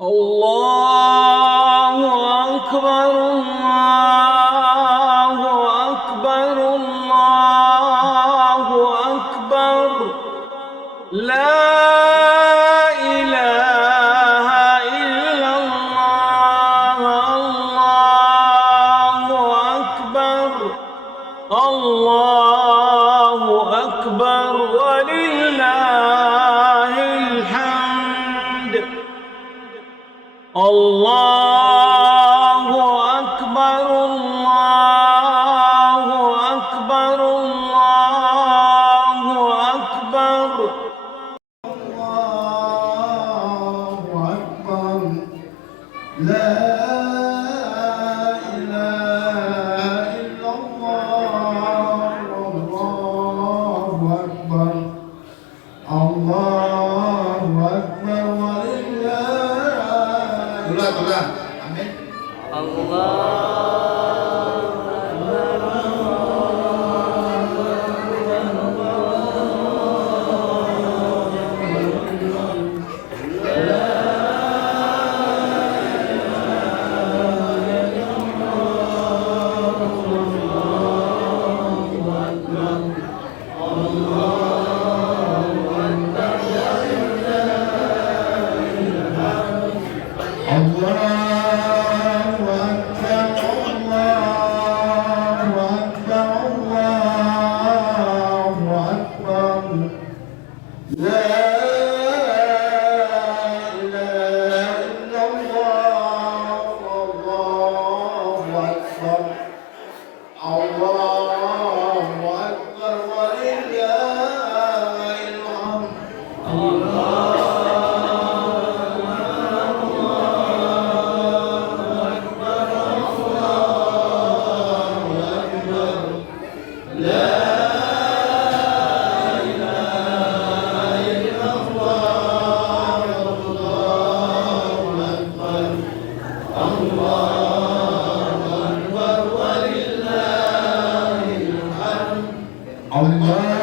الله أكبر الله أكبر الله أكبر لا إله إلا الله الله أكبر الله أكبر ولله الحمد الله أكبر الله أكبر الله أكبر الله أكبر لا إله إلا الله الله أكبر الله أكبر ولله amin.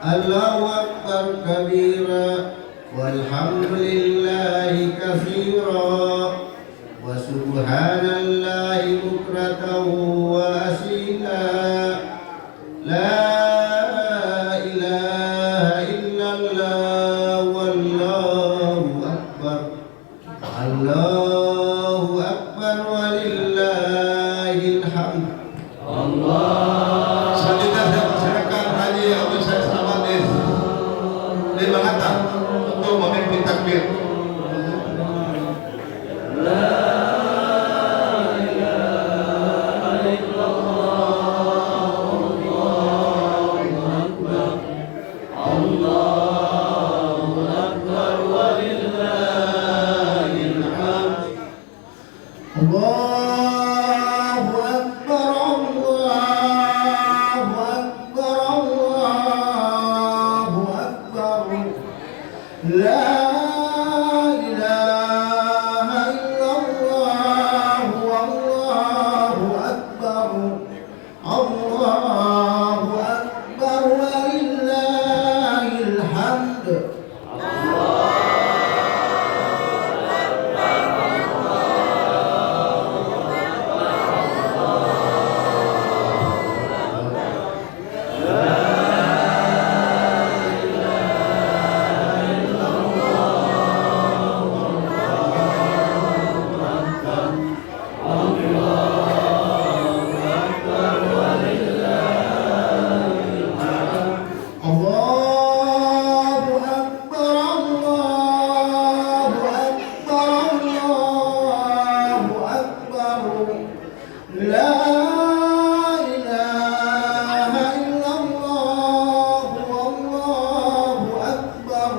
الله أكبر كبيرا والحمد لله كثيرا وسبحان الله بكرة وأصيلا لا إله إلا الله والله أكبر الله أكبر ولله الحمد. Selanjutnya saya persilakan Haji Abdul Syed Samadis di Mangata untuk memimpin takbir. Allahu Akbar, Allahu Akbar, Allahu Akbar. La ilaha illallah, wallahu akbar. Allahu Akbar walillahil hamd. Allahu Akbar, Allahu Akbar, Allahu Akbar. La ilaha illallah, wallahu akbar.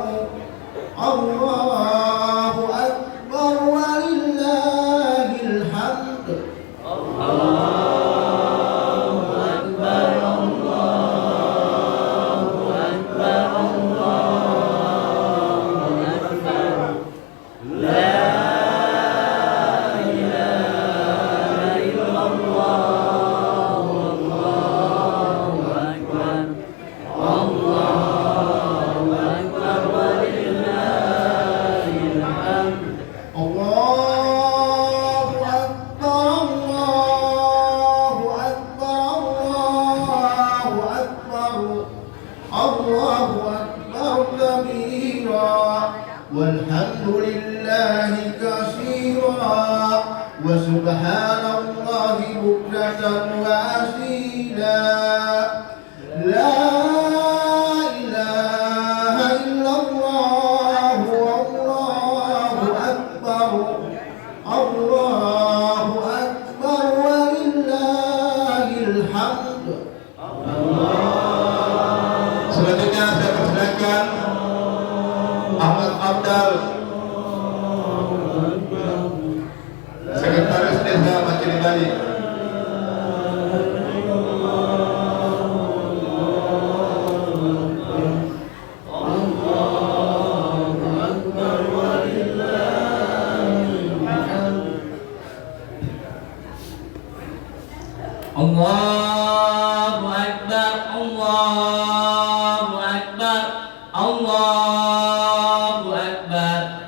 Allahu Akbar walillahil hamd. Allahu Akbar, Allahu Akbar, Allahu Akbar. Allahu Akbar kabira walhamdulillahi katsira wa subhanallahi bukratan wa asila. La ilaha illallah, wallahu akbar. Allahu akbar walillahil hamd. Selanjutnya saya persilakan Ahmad Abdal, Sekretaris Desa Macili Bali. Allahu Akbar, Allahu Akbar, Allahu Akbar.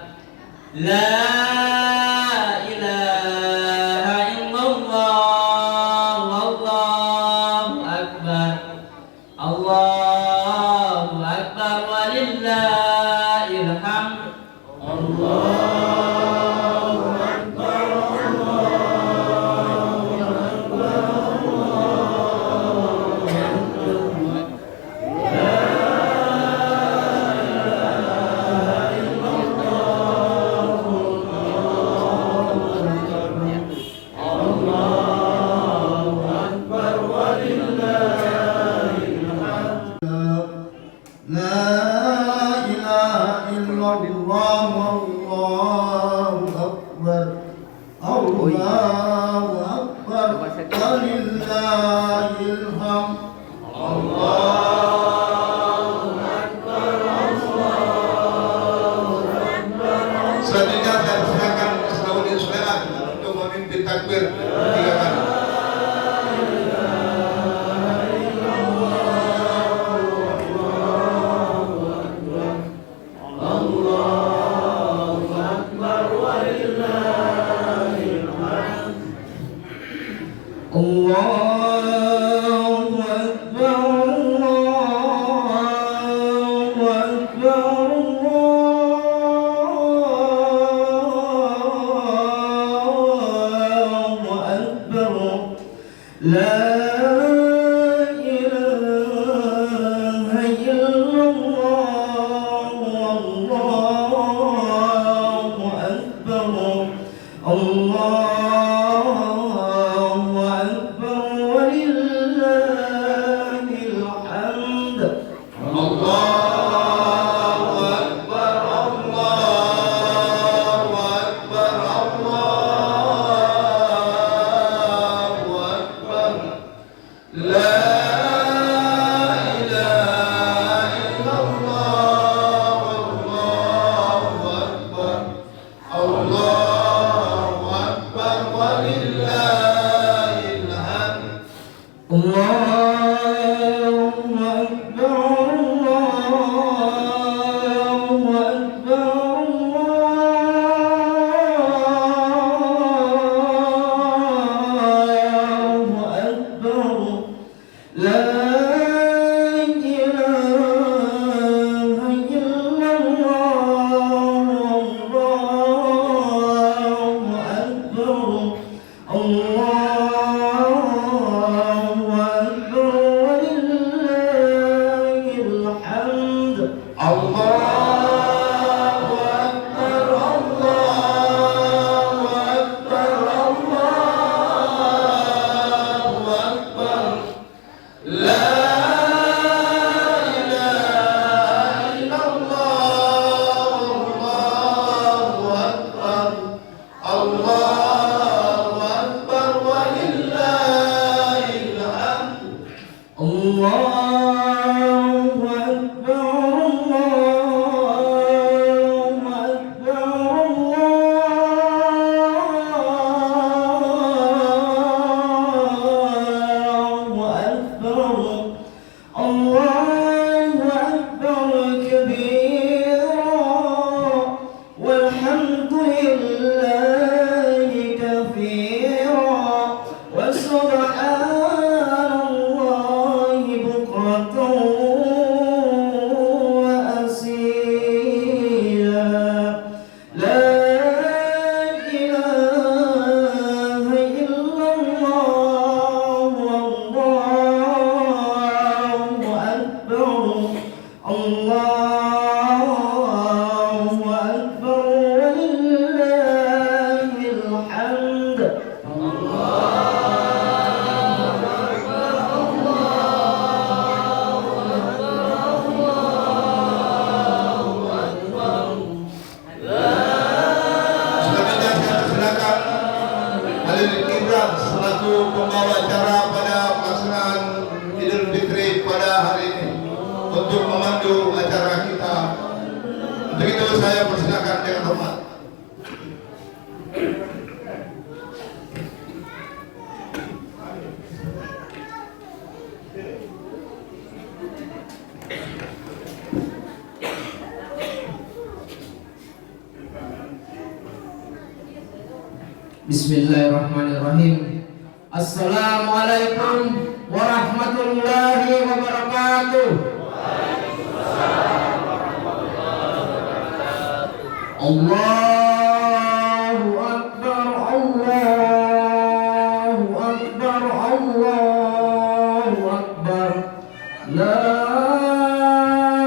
Allahu Akbar, Allahu Akbar, Allahu Akbar. La ilaha illallah, Allahu Akbar, Allahu Akbar, walillahil hamd. Bismillahirrahmanirrahim. Assalamualaikum warahmatullahi wabarakatuh. Allahu Akbar, Allahu Akbar, Allahu Akbar. La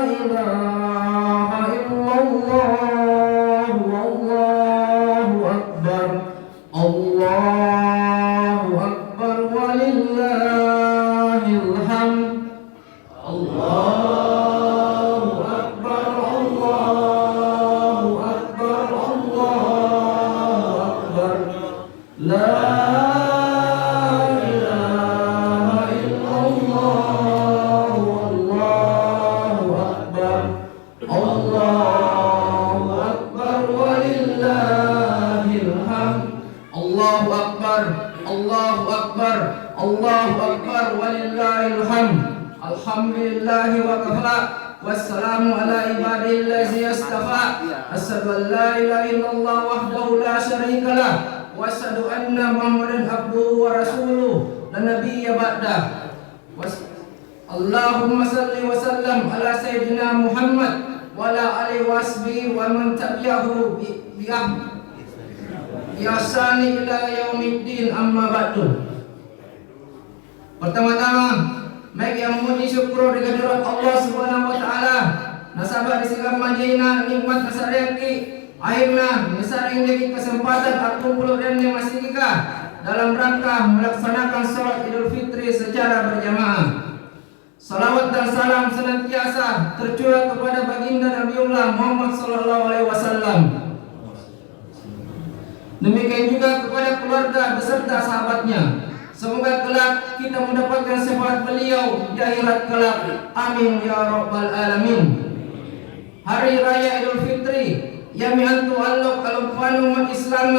ilaha illallah, Allahu Akbar. Allahu Akbar, walillahil hamd. Allahu Akbar, Allahu Akbar, Allahu Akbar. La ilaha illallah, Allahu Akbar. Allahu Akbar, walillahil hamd. Allahu Akbar, Allahu Akbar, Allahu Akbar, walillahil hamd. Alhamdulillahi wa kafa, wassalamu ala ibadihi allazi yastafa. Asyhadu an la ilaha illallah wahdahu la syarika lah, wa asyhadu anna Muhammadan abduhu wa rasuluh la nabiyya ba'dah. Allahumma salli wa sallam ala sayyidina Muhammad wa ala alihi wasbihi wa man tabi'ahu bi ihsani ila yaumiddin, amma ba'du. Pertama-tama, baik yang memuji syukur dengan hadirat Allah Subhanahu wa taala. Nasabah disikap majina nikmat kesareki. Akhirnya mesaring lagi kesempatan aku puluh dan masih kita dalam rangka melaksanakan salat Idul Fitri secara berjamaah. Salawat dan salam senantiasa tercurah kepada baginda Nabiullah Muhammad sallallahu alaihi wasallam. Demikian juga kepada keluarga beserta sahabatnya. Semoga kelak kita mendapatkan syafaat beliau di akhirat kelak. Amin ya rabbal alamin. Hari Raya Idul Fitri yang mihantu Allah kalau panu umat Islam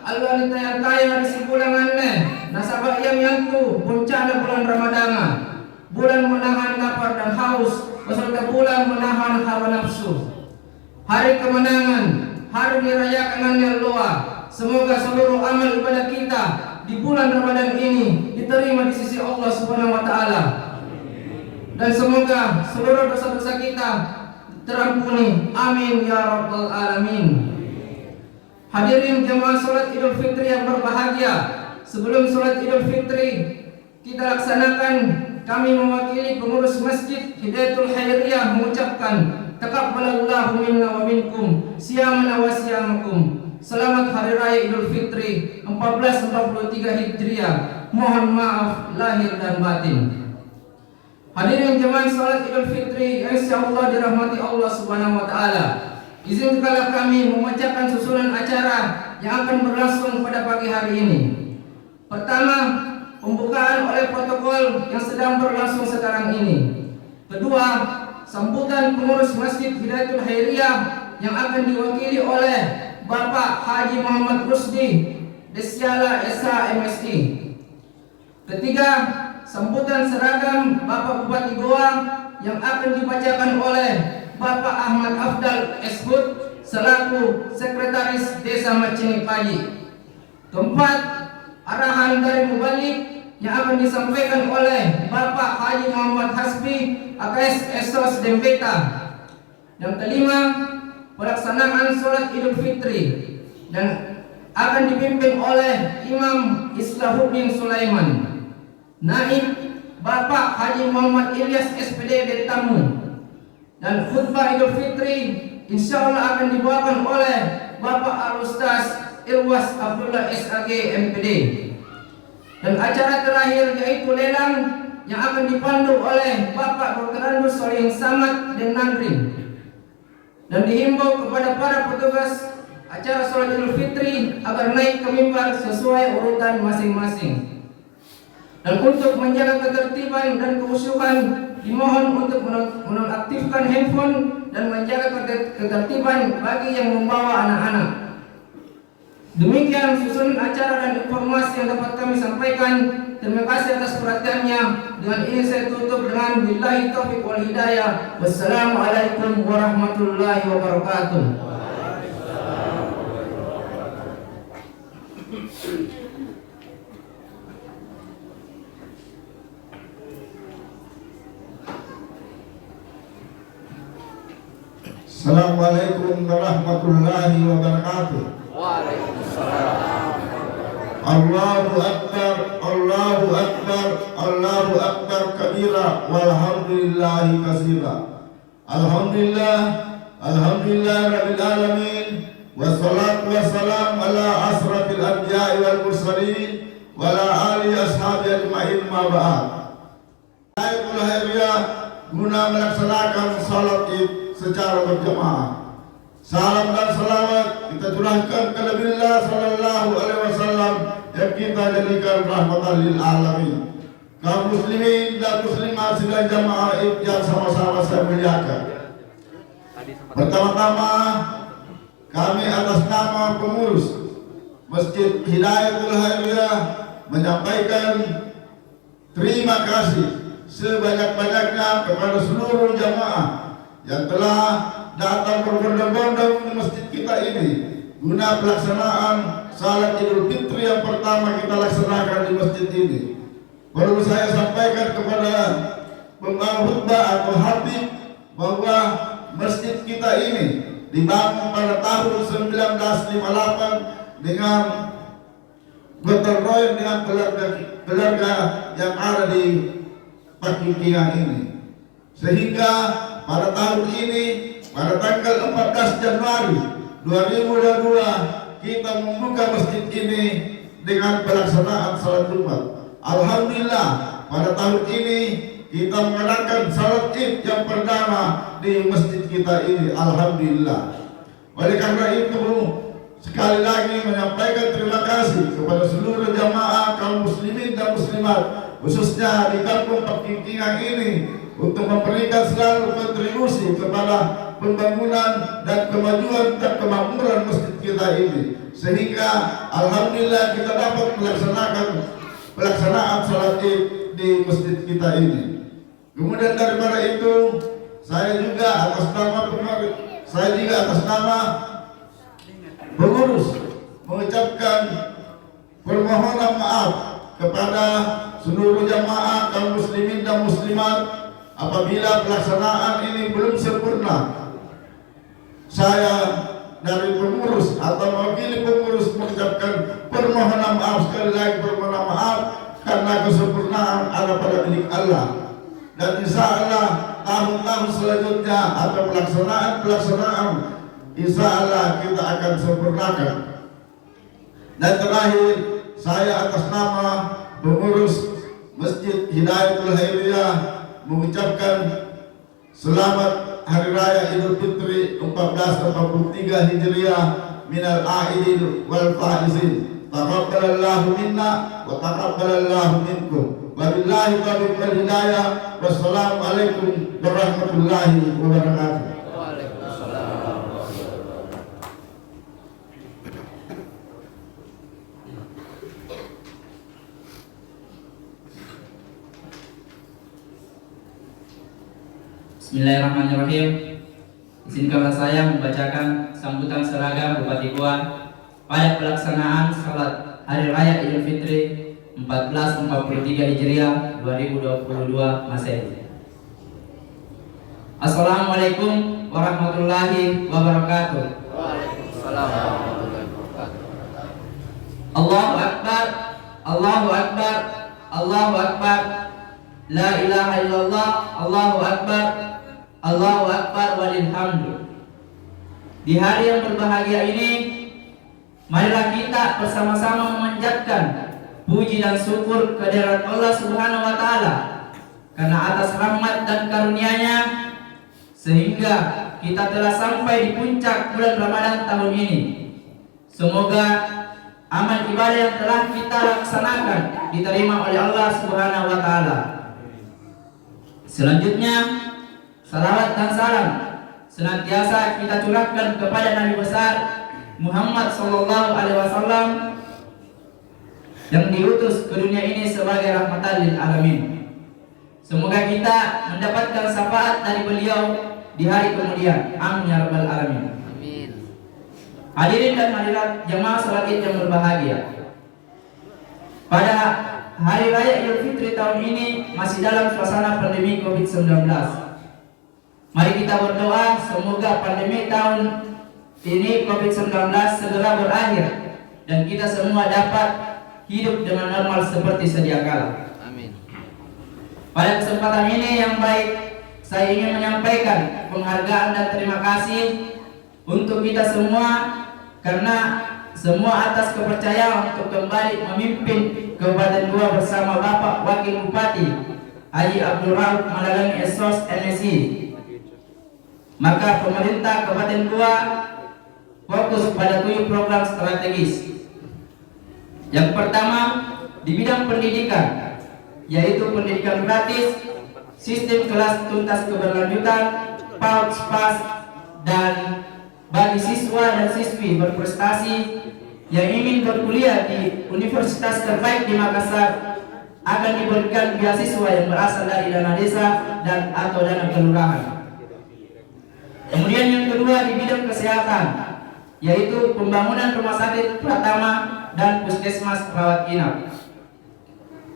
Allah nitayang kaya di sebulangannya. Nasabak yang mihantu puncaknya bulan Ramadhan, bulan menahan lapar dan haus, beserta bulan menahan hawa nafsu. Hari kemenangan, hari dirayakan yang luar. Semoga seluruh amal ibadah kita di bulan Ramadan ini diterima di sisi Allah Subhanahu wa taala. Dan semoga seluruh dosa-dosa kita terampuni. Amin ya rabbal alamin. Hadirin jemaah salat Idul Fitri yang berbahagia, sebelum salat Idul Fitri kita laksanakan, kami mewakili pengurus Masjid Hidayatul Khairiyah mengucapkan taqabbalallahu minna wa minkum siyamana wa siyamakum. Selamat Hari Raya Idul Fitri 1443 Hijriah. Mohon maaf lahir dan batin. Hadirin jemaah salat Idul Fitri yang insyaallah dirahmati Allah Subhanahu wa taala. Izinkanlah kami membacakan susunan acara yang akan berlangsung pada pagi hari ini. Pertama, pembukaan oleh protokol yang sedang berlangsung sekarang ini. Kedua, sambutan pengurus Masjid Hidayatul Khairiyah yang akan diwakili oleh Bapak Haji Muhammad Rusdi, Desyala Esa MSI. Ketiga, sambutan seragam Bapak Bupati Goa yang akan dibacakan oleh Bapak Ahmad Afdal Eshud selaku Sekretaris Desa Macini Paji. Keempat, arahan dari mubalik yang akan disampaikan oleh Bapak Haji Muhammad Hasbi AKS Esos Dembeta. Yang kelima, pelaksanaan sholat Idul Fitri dan akan dipimpin oleh Imam Islahuddin Sulaiman. Naib Bapak Haji Muhammad Ilyas SPD Detamu. Dan khutbah Idul Fitri insyaallah akan dibawakan oleh Bapak Al-Ustaz Irwas Abdullah SAG MPD. Dan acara terakhir yaitu lelang yang akan dipandu oleh Bapak Dr. Andus Solihin Samad dan Nandrin. Dan dihimbau kepada para petugas acara sholat Idul Fitri agar naik ke mimbar sesuai urutan masing-masing. Dan untuk menjaga ketertiban dan kekhusyukan, dimohon untuk menonaktifkan handphone dan menjaga ketertiban bagi yang membawa anak-anak. Demikian susunan acara dan informasi yang dapat kami sampaikan. Terima kasih atas perhatiannya. Dengan ini saya tutup dengan billahi taufiq wal hidayah. Wassalamualaikum warahmatullahi wabarakatuh. Assalamualaikum warahmatullahi wabarakatuh. Allahu Akbar, Allahu Akbar, Allahu Akbar kabira, walhamdulillahi katsira. Alhamdulillah, alhamdulillah rabbil alamin. Wassalatu wassalam ala asrafil anbiya'i wal mursalin wa ala alihi ashabi ajma'in ma ba'd. Idul Khairiyah guna melaksanakan salat Id secara berjamaah. Salam dan salawat kita curahkan ke Nabiullah sallallahu alaihi wasallam yang kita jadikan rahmatan lil alamin. Kaum muslimin dan muslimat sidang jamaah Id yang sama-sama saya muliakan. Pertama-tama kami atas nama pengurus Masjid Hidayatul Khairiyah menyampaikan terima kasih sebanyak-banyaknya kepada seluruh jamaah yang telah datang berbondong-bondong di masjid kita ini guna pelaksanaan salat Idul Fitri yang pertama kita laksanakan di masjid ini. Perlu saya sampaikan kepada pembawa khutbah atau khatib bahwa masjid kita ini dibangun pada tahun 1958 dengan gotong royong dengan keluarga yang ada di Pakikingan ini, sehingga pada tahun ini pada tanggal 14 Januari 2022 kita membuka masjid ini dengan pelaksanaan salat Jumat. Alhamdulillah pada tahun ini kita mengadakan salat Id yang perdana di masjid kita ini. Alhamdulillah. Oleh karena itu, sekali lagi menyampaikan terima kasih kepada seluruh jamaah kaum muslimin dan muslimat, khususnya di kampung Pakingkingang ini, untuk memberikan selalu kontribusi kepada pembangunan dan kemajuan dan kemakmuran masjid kita ini, sehingga alhamdulillah kita dapat pelaksanaan salat Id di masjid kita ini. Kemudian daripada itu, saya juga atas nama pengurus mengucapkan permohonan maaf kepada seluruh jamaah kaum muslimin dan muslimat apabila pelaksanaan ini belum sempurna. Saya dari pengurus atau mewakili pengurus mengucapkan permohonan maaf, sekali lagi permohonan maaf, karena kesempurnaan ada pada milik Allah. Dan insya Allah tahun-tahun selanjutnya atau pelaksanaan insya Allah kita akan sempurnakan. Dan terakhir, saya atas nama pengurus Masjid Hidayatul Khairiyah mengucapkan selamat Hari Raya Idul Fitri 1443 Hijriah minal aidin wal faizin. Taqabbalallahu minna wa taqabbalallahu minkum. Wabillahi taufiq wal hidayah. Wassalamualaikum warahmatullahi wabarakatuh. Bismillahirrahmanirrahim. Izinkanlah saya membacakan sambutan seragam Bupati Goa pada pelaksanaan salat Hari Raya Idul Fitri 1443 Hijriah 2022 Masehi. Assalamualaikum warahmatullahi wabarakatuh. Waalaikumsalam warahmatullahi wabarakatuh. Allahu Akbar, Allahu Akbar, Allahu Akbar. La ilaha illallah, Allahu Akbar, Allahu Akbar walilhamdu. Di hari yang berbahagia ini, marilah kita bersama-sama memanjatkan puji dan syukur kehadirat Allah Subhanahu wa taala karena atas rahmat dan karunia-Nya sehingga kita telah sampai di puncak bulan Ramadan tahun ini. Semoga amal ibadah yang telah kita laksanakan diterima oleh Allah Subhanahu wa taala. Selanjutnya, salawat dan salam senantiasa kita curahkan kepada Nabi besar Muhammad sallallahu alaihi wasallam yang diutus ke dunia ini sebagai rahmatan lil alamin. Semoga kita mendapatkan syafaat dari beliau di hari kemudian. Amin ya rabbal alamin. Amin. Hadirin dan hadirat jemaah salat Id yang berbahagia. Pada Hari Raya Idul Fitri tahun ini masih dalam suasana pandemi COVID-19. Mari kita berdoa semoga pandemi tahun ini COVID-19 segera berakhir dan kita semua dapat hidup dengan normal seperti sedia kala. Amin. Pada kesempatan ini yang baik, saya ingin menyampaikan penghargaan dan terima kasih untuk kita semua karena semua atas kepercayaan untuk kembali memimpin Kabupaten Goa bersama Bapak Wakil Bupati Haji Abdul Rauf Malalangi SOS MSI. Maka pemerintah Kabupaten Goa fokus pada 7 program strategis. Yang pertama di bidang pendidikan, yaitu pendidikan gratis, sistem kelas tuntas keberlanjutan, PAUD, SPAS, dan bagi siswa dan siswi berprestasi yang ingin berkuliah di universitas terbaik di Makassar akan diberikan beasiswa yang berasal dari dana desa dan atau dana kelurahan. Kemudian yang kedua di bidang kesehatan, yaitu pembangunan rumah sakit Pratama dan puskesmas rawat inap.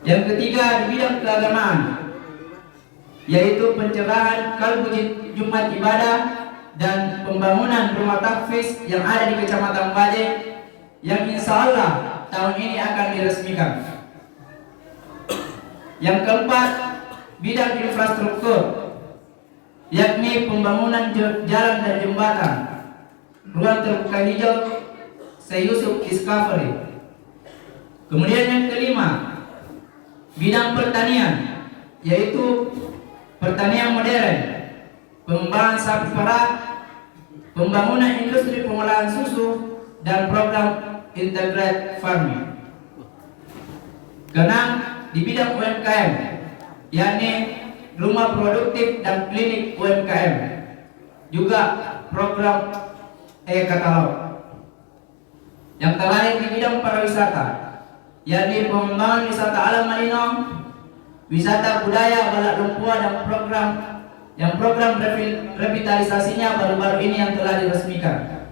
Yang ketiga di bidang keagamaan, yaitu pencerahan kalbu Jumat ibadah dan pembangunan rumah tahfiz yang ada di Kecamatan Baje yang insya Allah tahun ini akan diresmikan. Yang keempat, bidang infrastruktur, yakni pembangunan jalan dan jembatan, ruang terbuka hijau, Syekh Discovery. Kemudian yang kelima, bidang pertanian, yaitu pertanian modern, pengembangan sapi perah, pembangunan industri pengolahan susu, dan program integrated farming. Keenam, di bidang UMKM, yakni rumah produktif dan klinik UMKM, juga program e-katalog. Yang terakhir di bidang pariwisata, yakni pengembangan wisata alam Malinong, wisata budaya Balat Lumpua, dan program revitalisasinya baru-baru ini yang telah diresmikan.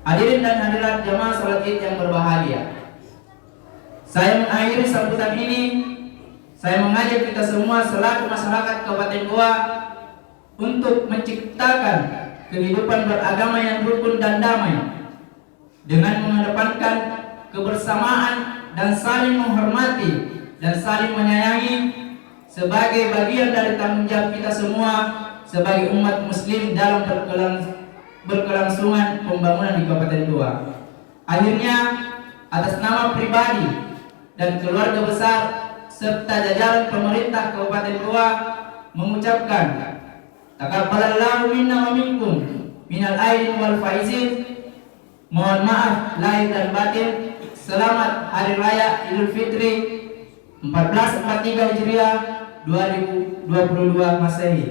Hadirin dan hadirat jamaah salat Id yang berbahagia, saya mengakhiri sambutan ini. Saya mengajak kita semua selaku masyarakat Kabupaten Goa untuk menciptakan kehidupan beragama yang rukun dan damai dengan mengedepankan kebersamaan dan saling menghormati dan saling menyayangi sebagai bagian dari tanggung jawab kita semua sebagai umat muslim dalam berkelangsungan pembangunan di Kabupaten Goa. Akhirnya, atas nama pribadi dan keluarga besar serta jajaran pemerintah Kabupaten Goa mengucapkan taqabbalallahu minna wa minkum minal aidin wal faizin. Mohon maaf lahir dan batin. Selamat Hari Raya Idul Fitri 1443 Hijriah 2022 Masehi.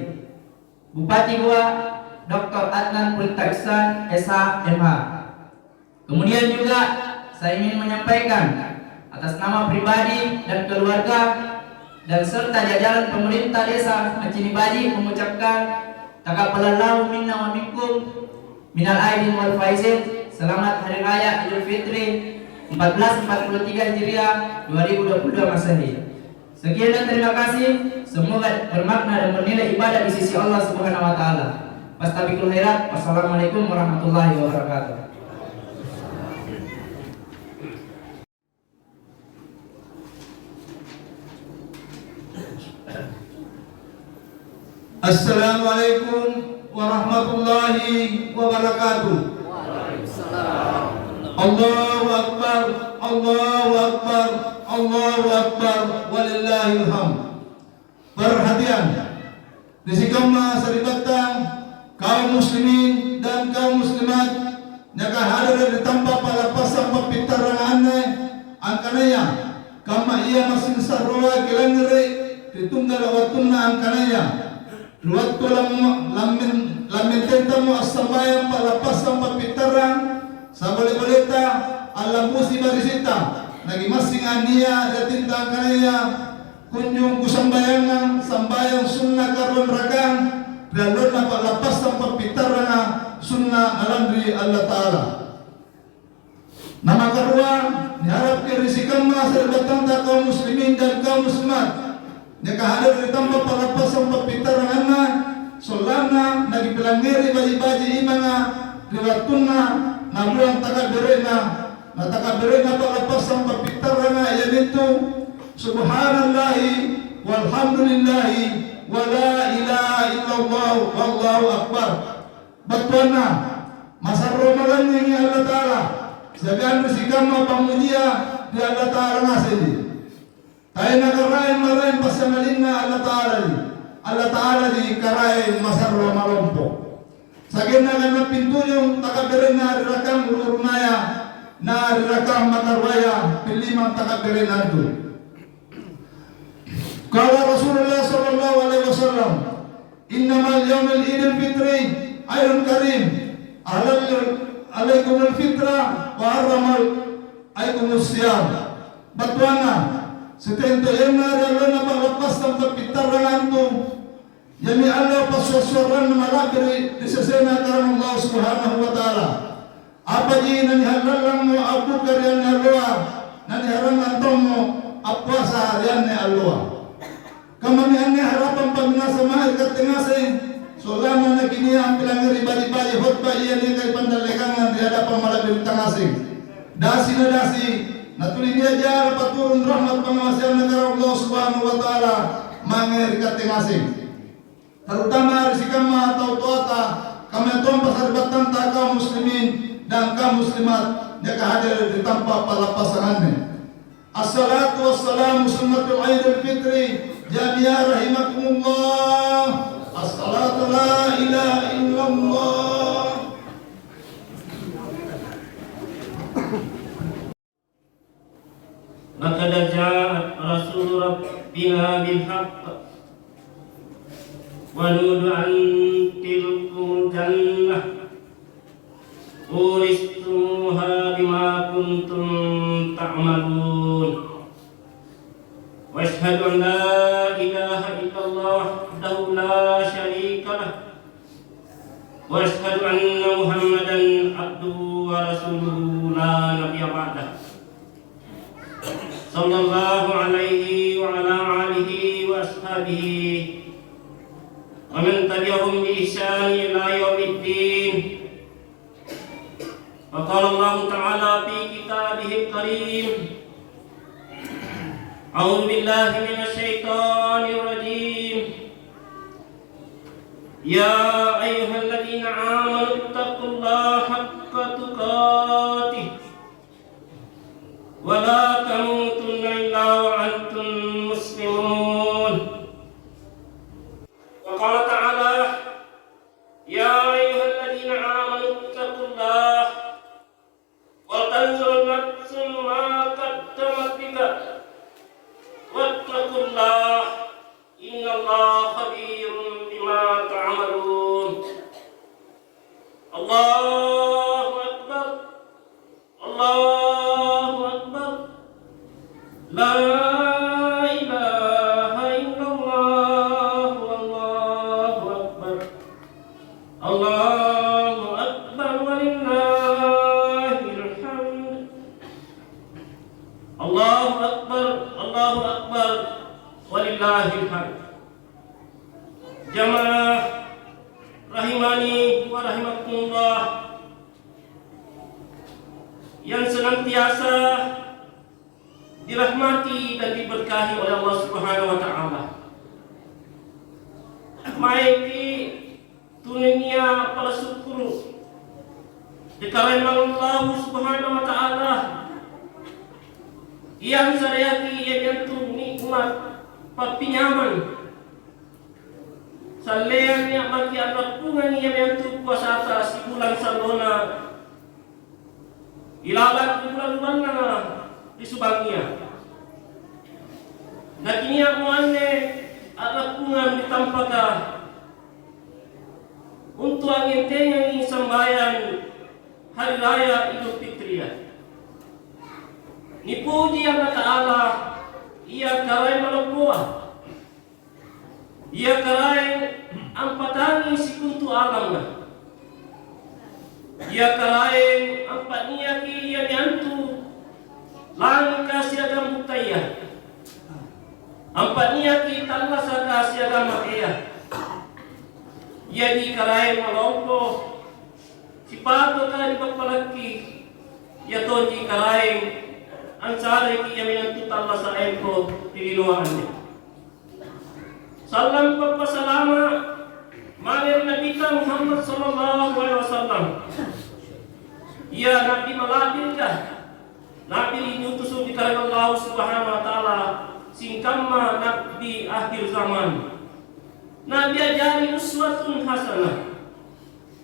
Bupati Goa Dr. Adnan Purita Ihsan SH MH. Kemudian juga saya ingin menyampaikan atas nama pribadi dan keluarga dan serta jajaran pemerintah desa Macini Baji mengucapkan taqabbalallahu minna wa minkum minal aidin wal faizin. Selamat Hari Raya Idul Fitri 1443 Hijriah 2022 Masehi. Sekian dan terima kasih. Semoga bermakna dan bernilai ibadah di sisi Allah Subhanahu wa taala. Fastabiqul khairat. Wassalamualaikum warahmatullahi wabarakatuh. Assalamualaikum warahmatullahi wabarakatuh. Allahu Akbar, Allahu Akbar, Allahu Akbar, walillahil hamd. Perhatian, disikama saribatan kaum muslimin dan kaum muslimat yang hadir di tempat palapasan pepitaran angkanaya kama ia masih sarwa kilangere ditunggal watuna angkanaya waktu lamin tentamu as-samaya palapasan pepitaran sabale-baleta alam musibah risita lagi masing ania datinta angkanaya kunjung kusambayangan sambayang sunnah karun ragang dan dapat lapas sampai pitarana sunnah alamri Allah Ta'ala. Nama karua diharap kirisikan masa bertanda kaum muslimin dan kaum muslimat jika hadir di tempat palapas sampai pitarana solana nagi pelangiri baji-baji imanga diwatuna namulang takaberena palapas sampai pitarana yaitu subhanallahi walhamdulillahi wa la ilaha illallah wallahu akbar. Batwana masarro malannya ni Allah Ta'ala segan besikama pamulia di Allah Ta'ala ngasih tayo nakarain marain pasangalina Allah Ta'ala di karain masarro malompo sagin na nga pintuyong takabirin na rirakang urunaya na rirakang makarwaya pilimang takabirin na doon. Kala Rasulullah sallallahu alaihi wasallam, innamal yawmul idul fitri ayrun karim, alaikumul fitra wa harramal aikumus siyam. Batwana, setento yang ada na palapas ng pagpitarangan to, yami Allah paswaswaran na malabiri di sesena karang Allah subhanahu wa ta'ala. Apa di nanihalalang mo abu kariyan ni Allah, naniharang antong mo apwasa riyan ni Allah. Kamanihan ni harapan paminasa mahal katingasay solama na kiniya pilang ribali-bali hotba iya ni kay pandalegangan di hadapan malabing tangasing dasi na dasi natuloy niya dyan paturun rahmat pangamasyan negara Allah subhanahu wa ta'ala mangir katingasing terutama risikama atau tuata kami tuan pasarbatan ta kaum muslimin dan kaum muslimat yang hadir di tempat palapasangannya. Assalatu wassalamu sunnatul Aidul Fitri Jami'an rahimakumullah. As-salatu la ilaha illallah. لقد جاءت رسول ربنا بالحق ونود أن تلكم الجنة أورثتموها بما كنتم تعملون وأشهد أن لا إله إلا الله وحده لا شريك له وأشهد أن محمدا عبده ورسوله لا نبي بعده صلى الله عليه وعلى آله وأصحابه ومن تبعهم بإحسان إلى يوم الدين. وقال الله تعالى في كتابه الكريم: أعوذ بالله من الشيطان الرجيم. يا أيها الذين آمنوا اتقوا الله حق تقاته ولا تموتن إلا وأنتم مسلمون. وقال تعالى: يا أيها الذين آمنوا اتقوا الله وتنظر نفس ما قدمت لغد واتقوا الله إن الله خبير بما تعملون. الله أكبر الله أكبر لا إله إلا الله والله أكبر الله أكبر ولله الحمد. الله أكبر ولله الحمد. Jamaah rahimani wa rahimakumullah yang senantiasa dirahmati dan diberkahi oleh Allah Subhanahu wa taala. Maiki tunenia pala syukur dikarenakan Allah Subhanahu wa taala yang sarayaki yang nikmat papinyaman salean yang bagi anak pungan yang puasa atas di bulan Salona ilalan bulan-bulan di Subangia. Nah kini aku ane ada pungan ditampaka untuk angin tengang sembahyang hari raya Idul Fitri. Nipuji Allah Ta'ala ia karai malabuah, ia karai ampatani sikuntu alam, ia karai ampatnia ki ia nyantu langka siagam butaya, ampatnia ki talasa ka siagam makaya, ia di karai malompo sipato ka di papalaki, ia toji karai ansari ki yamin tutalla sa enko tilinuan. Salam papasalama manir Nabi Muhammad sallallahu alaihi wasallam. Ya Nabi malabir ka. Nabi diutus di kalangan Allah Subhanahu wa taala singkamma nabi akhir zaman. Nabi ajari uswatun hasanah.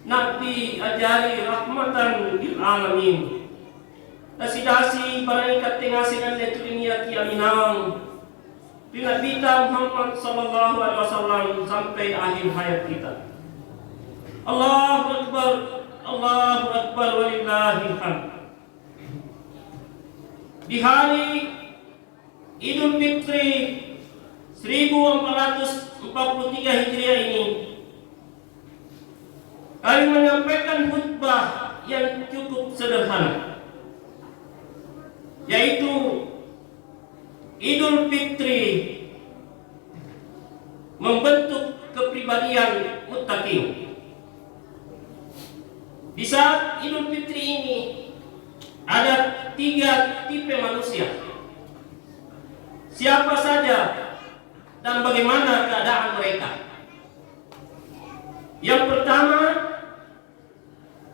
Nabi ajari rahmatan lil alamin. Dasi-dasi barang ikat tengasingan itu dunia kiaminang di Nabi Muhammad sallallahu alaihi wasallam sampai akhir hayat kita. Allahu Akbar walillahil hamd. Di hari Idul Fitri 1443 Hijriah ini kami menyampaikan khutbah yang cukup sederhana, yaitu Idul Fitri membentuk kepribadian muttaqin. Di saat Idul Fitri ini ada 3 tipe manusia. Siapa saja dan bagaimana keadaan mereka? Yang pertama,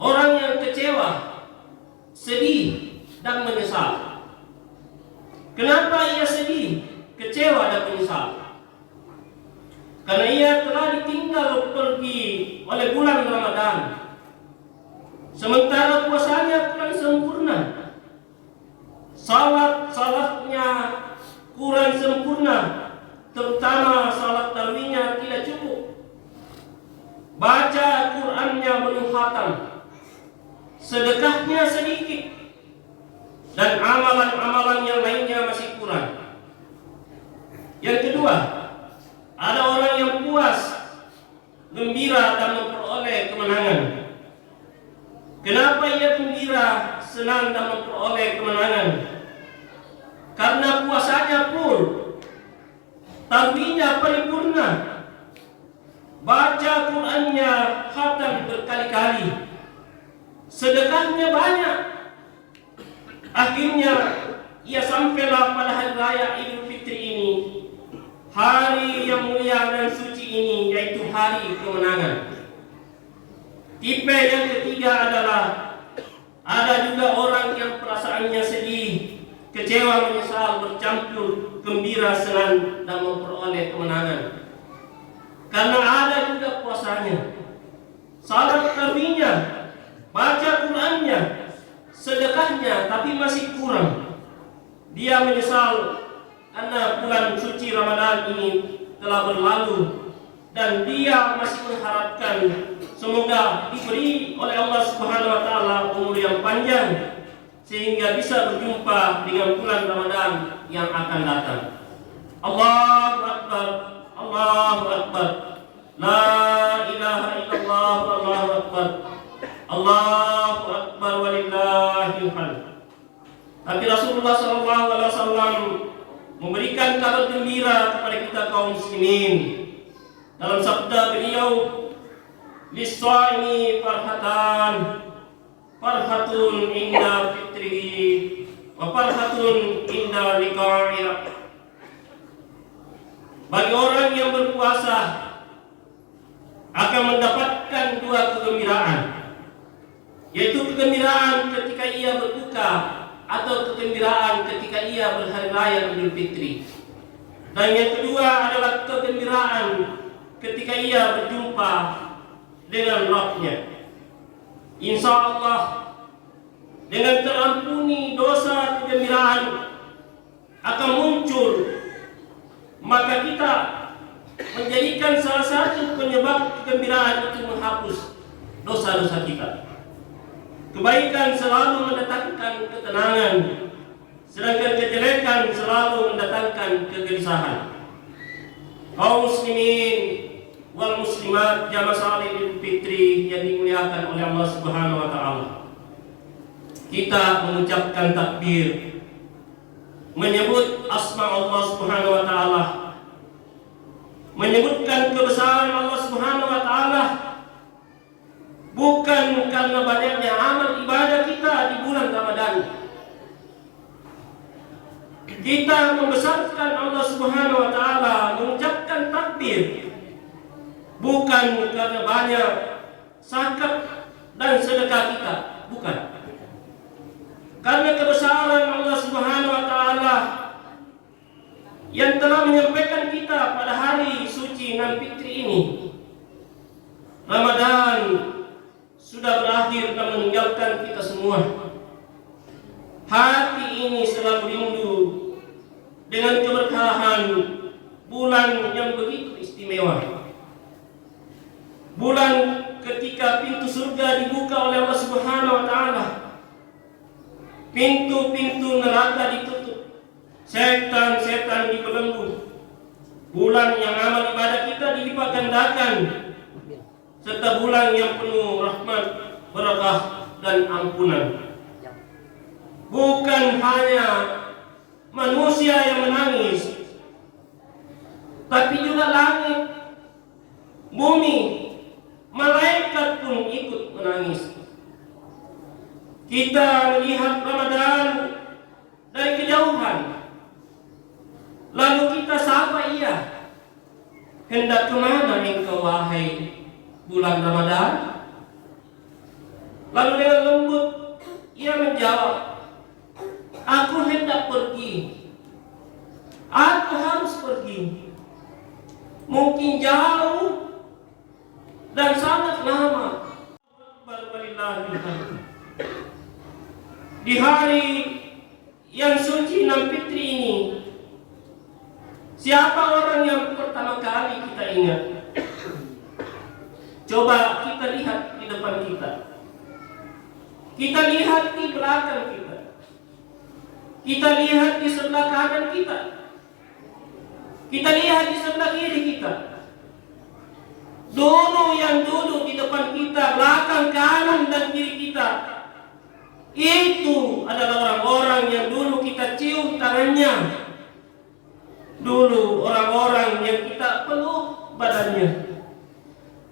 orang yang kecewa, sedih dan menyesal. Kenapa ia sedih, kecewa dan menyesal? sementara puasanya kurang sempurna, salatnya kurang sempurna, terutama salat tarawihnya tidak cukup, baca Qur'annya belum khatam, sedekahnya sedikit, dan amalan-amalan yang lainnya masih kurang. Yang kedua, ada orang yang puas, gembira dan memperoleh kemenangan. Kenapa ia gembira, senang dan memperoleh kemenangan? Karena puasanya full, tarawihnya paripurna, baca Qur'annya khatam berkali-kali, sedekahnya banyak. Akhirnya ia sampailah pada hari raya Idul Fitri ini, hari yang mulia dan suci ini, yaitu hari kemenangan. Tipe yang ketiga adalah ada juga orang yang perasaannya sedih, kecewa, menyesal, bercampur gembira, senang dan memperoleh kemenangan. Karena ada juga puasanya, salat tarawihnya, baca Qur'annya, sedekahnya, tapi masih kurang. Dia menyesal karena bulan suci Ramadan ini telah berlalu, dan dia masih mengharapkan semoga diberi oleh Allah Subhanahu wa taala umur yang panjang sehingga bisa berjumpa dengan bulan Ramadan yang akan datang. Allahu Akbar, Allahu Akbar, la ilaha illallah, Allahu Akbar, Allahu Akbar, walillahil hamd. Tapi Rasulullah SAW memberikan kabar gembira kepada kita kaum muslimin. Dalam sabda beliau, lis-shaimi farhatan, farhatun inda fitrihi wa farhatun inda liqa'i. Bagi orang yang berpuasa akan mendapatkan dua kegembiraan, yaitu kegembiraan ketika ia berbuka atau kegembiraan ketika ia berhari raya Idul Fitri. Dan yang kedua adalah kegembiraan ketika ia berjumpa dengan Rabb-Nya. Insya Allah dengan terampuni dosa, kegembiraan akan muncul, maka kita menjadikan salah satu penyebab kegembiraan itu menghapus dosa-dosa kita. Kebaikan selalu mendatangkan ketenangan, sedangkan kejelekan selalu mendatangkan kegelisahan. Kaum muslimin wal muslimat jamaah salat Idul Fitri yang dimuliakan oleh Allah Subhanahu wa taala, kita mengucapkan takbir, menyebut asma Allah Subhanahu wa taala, menyebutkan kebesaran Allah Subhanahu wa taala, bukan karena banyaknya amal ibadah kita di bulan Ramadan. Kita membesarkan Allah Subhanahu wa taala, mengucapkan takbir, bukan karena banyak zakat dan sedekah kita, bukan. Karena kebesaran Allah Subhanahu wa taala yang telah menyampaikan kita pada hari suci nan fitri ini. Ramadan sudah berakhir dan meninggalkan kita semua. Hati ini selalu rindu dengan keberkahan bulan yang begitu istimewa. Bulan ketika pintu surga dibuka oleh Allah Subhanahu wa taala, pintu-pintu neraka ditutup, setan-setan dibelenggu. Bulan yang amal ibadah kita dilipat gandakan, serta bulan yang penuh rahmat, berkah dan ampunan. Bukan hanya manusia yang menangis, tapi juga langit, bumi, malaikat pun ikut menangis. Kita melihat Ramadan dari kejauhan, lalu kita sapa ia, hendak kemana engkau wahai bulan Ramadan? Lalu dengan lembut ia menjawab, aku hendak pergi, aku harus pergi, mungkin jauh dan sangat lama. Walillahil hamd. di hari yang suci 6 Fitri ini, siapa orang yang pertama kali kita ingat? Coba kita lihat di depan kita. Kita lihat di belakang kita. Kita lihat di sebelah kanan kita. Kita lihat di sebelah kiri kita. Dulu yang duduk di depan kita, belakang, kanan, dan kiri kita, itu adalah orang-orang yang dulu kita cium tangannya. Dulu orang-orang yang kita peluk badannya.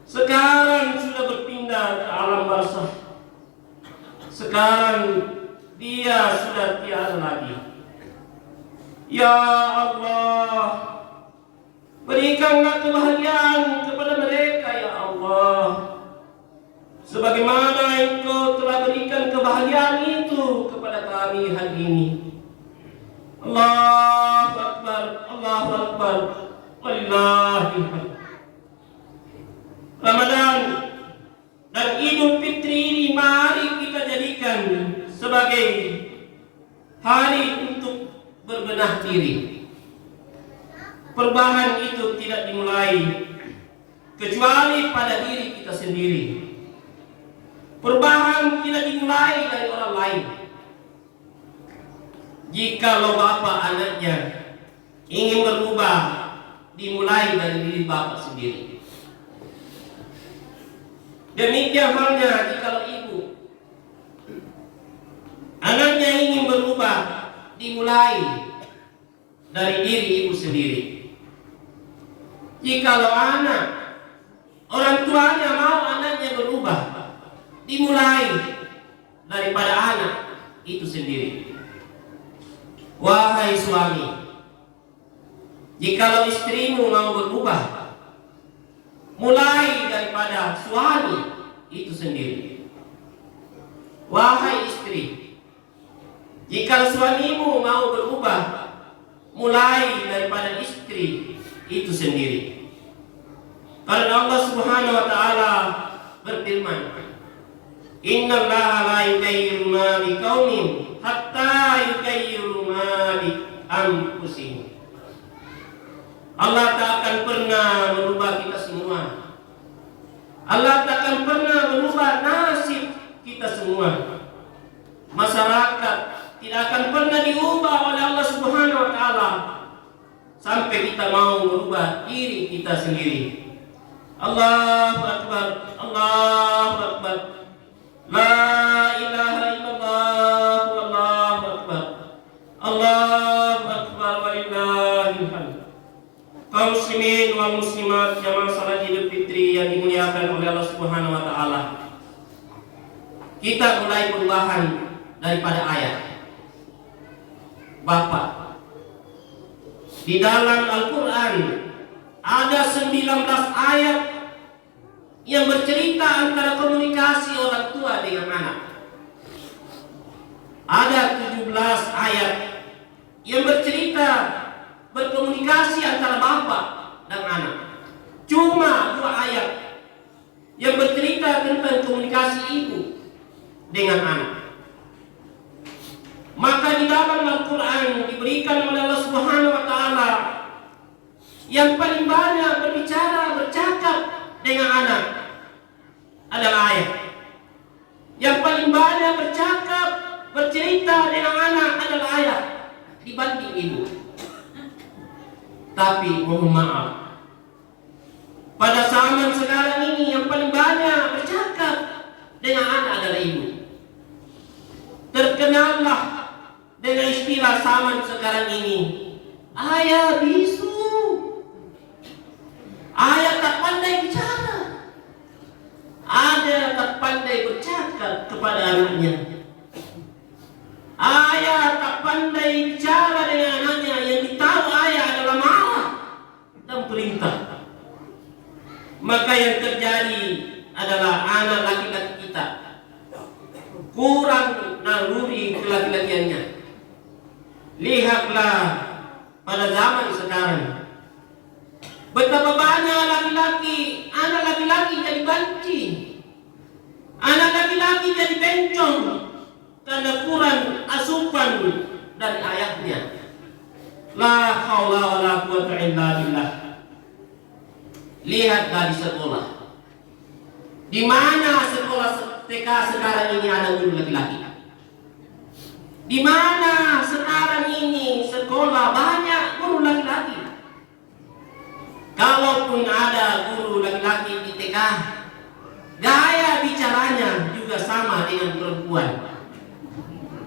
Sekarang sudah berpindah ke alam barzakh. Sekarang dia sudah tiada lagi. Ya Allah, berikanlah kebahagiaan kepada mereka, ya Allah, sebagaimana Engkau telah berikan kebahagiaan itu kepada kami hari ini. Allahu Akbar, Allahu Akbar, wallahil hamd. Ramadan dan Idul Fitri ini mari kita jadikan sebagai hari untuk berbenah diri. Perubahan itu tidak dimulai kecuali pada diri kita sendiri. Perubahan tidak dimulai dari orang lain. Jikalau bapak anaknya ingin berubah, dimulai dari diri bapak sendiri. Demikian halnya jikalau ibu anaknya ingin berubah, dimulai dari diri ibu sendiri. Jikalau anak orang tuanya mau anaknya berubah, dimulai daripada anak itu sendiri. Wahai suami, jikalau istrimu mau berubah, mulai daripada suami itu sendiri. Wahai istri, jikalau suamimu mau berubah, mulai daripada istri itu sendiri. Karena Allah Subhanahu wa taala berfirman, "Innallaha la yughayyiru ma biqaumin hatta yughayyiru ma bi anfusihim." Allah tak akan pernah merubah kita semua. Allah tak akan pernah merubah nasib kita semua. Masyarakat tidak akan pernah diubah oleh Allah Subhanahu wa taala sampai kita mau merubah diri kita sendiri. Allahu Akbar, Allahu Akbar. La ilaha illallah, wallahu akbar. Allahu Akbar, walillahil hamd. Kaum muslimin wal muslimat jamaah salat Idul Fitri yang dimuliakan oleh Allah Subhanahu wa taala. Kita mulai perubahan daripada ayat. Bapak, di dalam Al-Qur'an ada 19 ayat yang bercerita antara komunikasi orang tua dengan anak. Ada 17 ayat yang bercerita berkomunikasi antara bapak dan anak. Cuma 2 ayat yang bercerita tentang komunikasi ibu dengan anak. Maka di dalam Al-Quran diberikan oleh Allah Subhanahu wa taala yang paling banyak bercakap dengan anak adalah ayat. Yang paling banyak bercerita dengan anak adalah ayat dibanding ibu. Tapi mohon maaf, pada zaman sekarang ini yang paling banyak bercakap dengan anak adalah ibu. Terkenallah dengan istilah zaman sekarang ini, ayah bisu. Ayah tak pandai bicara. Ada tak pandai bercakap kepada anaknya. Ayah tak pandai bicara dengan anaknya. Yang ditahu ayah adalah marah dan perintah. Maka yang terjadi adalah anak laki-laki kita kurang naluri kelaki-lakiannya. Lihatlah pada zaman sekarang, betapa banyak anak laki-laki jadi banci, anak laki-laki jadi bencong. karena kurang asupan dari ayahnya. La haula wala quwwata illa billah. Lihatlah di sekolah. Di mana sekolah TK sekarang ini ada guru laki-laki? Di mana sekarang ini sekolah banyak guru laki-laki? Kalaupun ada guru laki-laki di TK, gaya bicaranya juga sama dengan perempuan.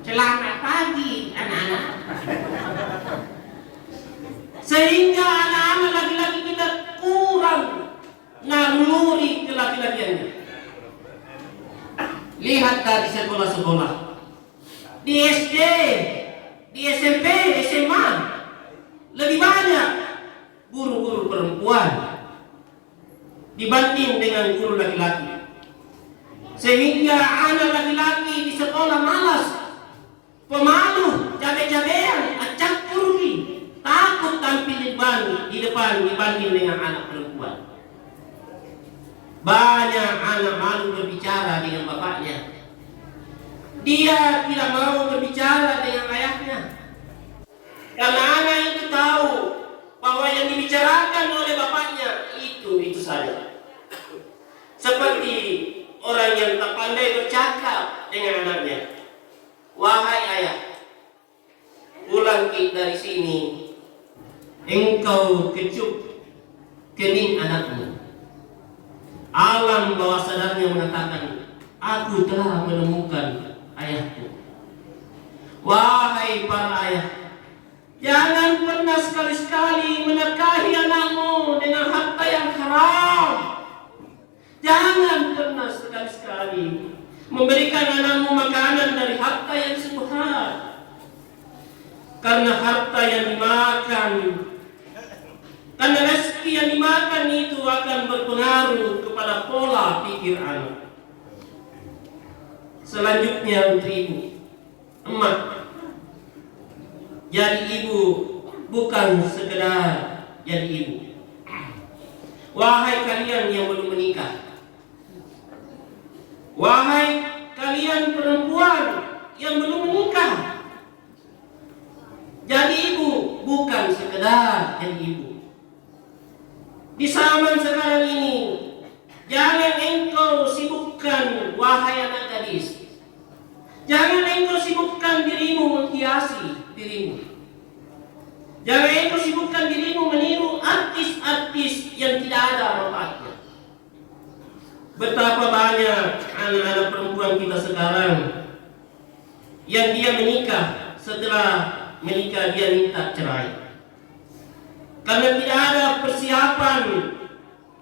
Selamat pagi anak-anak. Sehingga anak-anak laki-laki kita kurang naluri kelaki-lakiannya. Lihatlah di sekolah-sekolah, di SD, di SMP, SMA, lebih banyak guru-guru perempuan dibanding dengan guru laki-laki. Sehingga anak laki-laki di sekolah malas, pemalu, cabe-cabean, acak kurgi, takut tampil di depan dibanding dengan anak perempuan. Banyak anak malu berbicara dengan bapaknya. Dia tidak mau berbicara dengan ayahnya. Karena anak itu tahu bahwa yang dibicarakan oleh bapaknya itu saja. Seperti orang yang tak pandai bercakap dengan anaknya. Wahai ayah, pulang dari sini, engkau kecup kening anakmu. Alam bawah sadarnya mengatakan, aku telah menemukan ayahku. Wahai para ayah, jangan pernah sekali-sekali menikahi anakmu dengan harta yang haram. Jangan pernah sekali-sekali memberikan anakmu makanan dari harta yang subhat. Karena harta yang dimakan, karena rezeki yang dimakan itu akan berpengaruh kepada pola pikir anak. Selanjutnya untuk ibu, emak, jadi ibu bukan sekedar jadi ibu. Wahai kalian yang belum menikah, wahai kalian perempuan yang belum menikah, jadi ibu bukan sekedar jadi ibu. Di zaman sekarang ini, jangan engkau sibukkan, wahai anak gadis, jangan engkau sibukkan dirimu menghiasi dirimu. Jangan engkau sibukkan dirimu meniru artis-artis yang tidak ada manfaatnya. Betapa banyak anak-anak perempuan kita sekarang yang dia menikah, setelah menikah dia minta cerai. Karena tidak ada persiapan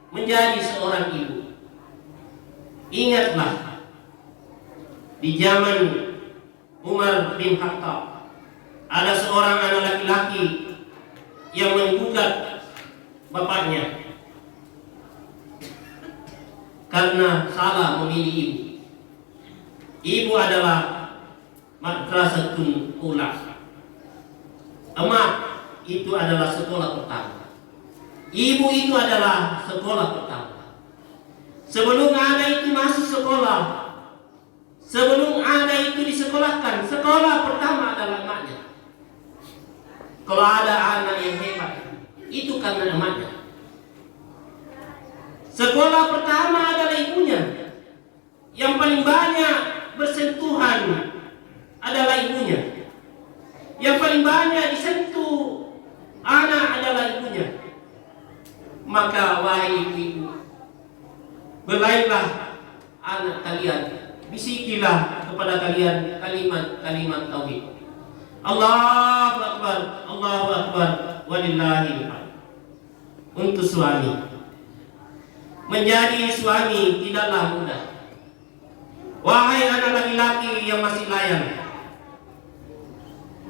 menjadi seorang ibu. Ingatlah, di zaman Umar bin Khattab ada seorang anak laki-laki yang menggugat bapaknya karena salah memilih ibu. Ibu adalah madrasatun ula. Emak itu adalah sekolah pertama. Ibu itu adalah sekolah pertama. Sebelum anak itu masuk sekolah, sebelum anak itu disekolahkan, sekolah pertama adalah emaknya. Kalau ada anak yang hebat, itu karena emaknya. Sekolah pertama adalah ibunya. Yang paling banyak bersentuhan adalah ibunya. Yang paling banyak disentuh anak adalah ibunya. Maka wahai ibu-ibu, berbaiklah anak kalian, bisikilah kepada kalian kalimat-kalimat tauhid. Allahu Akbar, Allahu Akbar, walillahil hamd. Untuk suami, menjadi suami tidaklah mudah. Wahai anak laki-laki yang masih layan,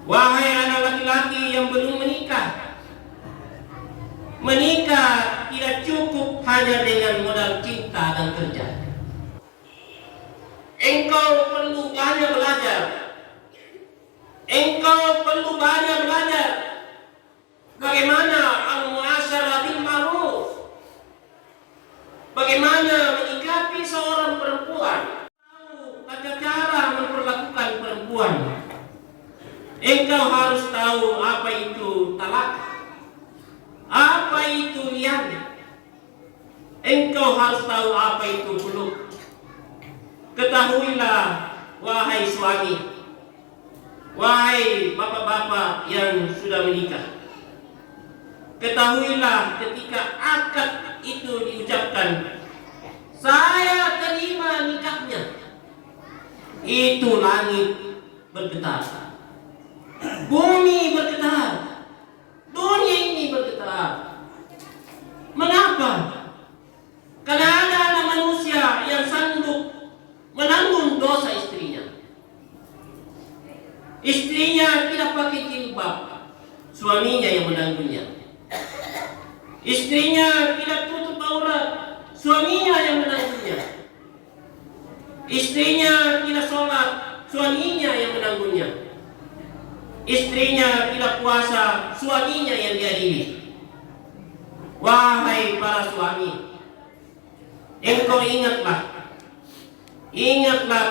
wahai anak laki-laki yang belum menikah, menikah tidak cukup hanya dengan modal cinta dan kerja. Engkau perlu banyak belajar. Engkau perlu banyak belajar bagaimana al-muasyarah bil ma'ruf, bagaimana menyikapi seorang perempuan, tahu tata cara memperlakukan perempuan. harus tahu apa itu khuluk. Ketahuilah wahai suami, wahai bapak-bapak yang sudah menikah, ketahuilah ketika akad itu diucapkan, saya terima nikahnya, itu langit bergetar, bumi bergetar, dunia ini bergetar. Mengapa? Karena ada anak manusia yang sanggup menanggung dosa istrinya. Istrinya tidak pakai jilbab, suaminya yang menanggungnya. Istrinya tidak tutup aurat, suaminya yang menanggungnya. Istrinya tidak sholat, suaminya yang menanggungnya. Istrinya tidak puasa, suaminya yang diadili. Wahai para suami, engkau ingatlah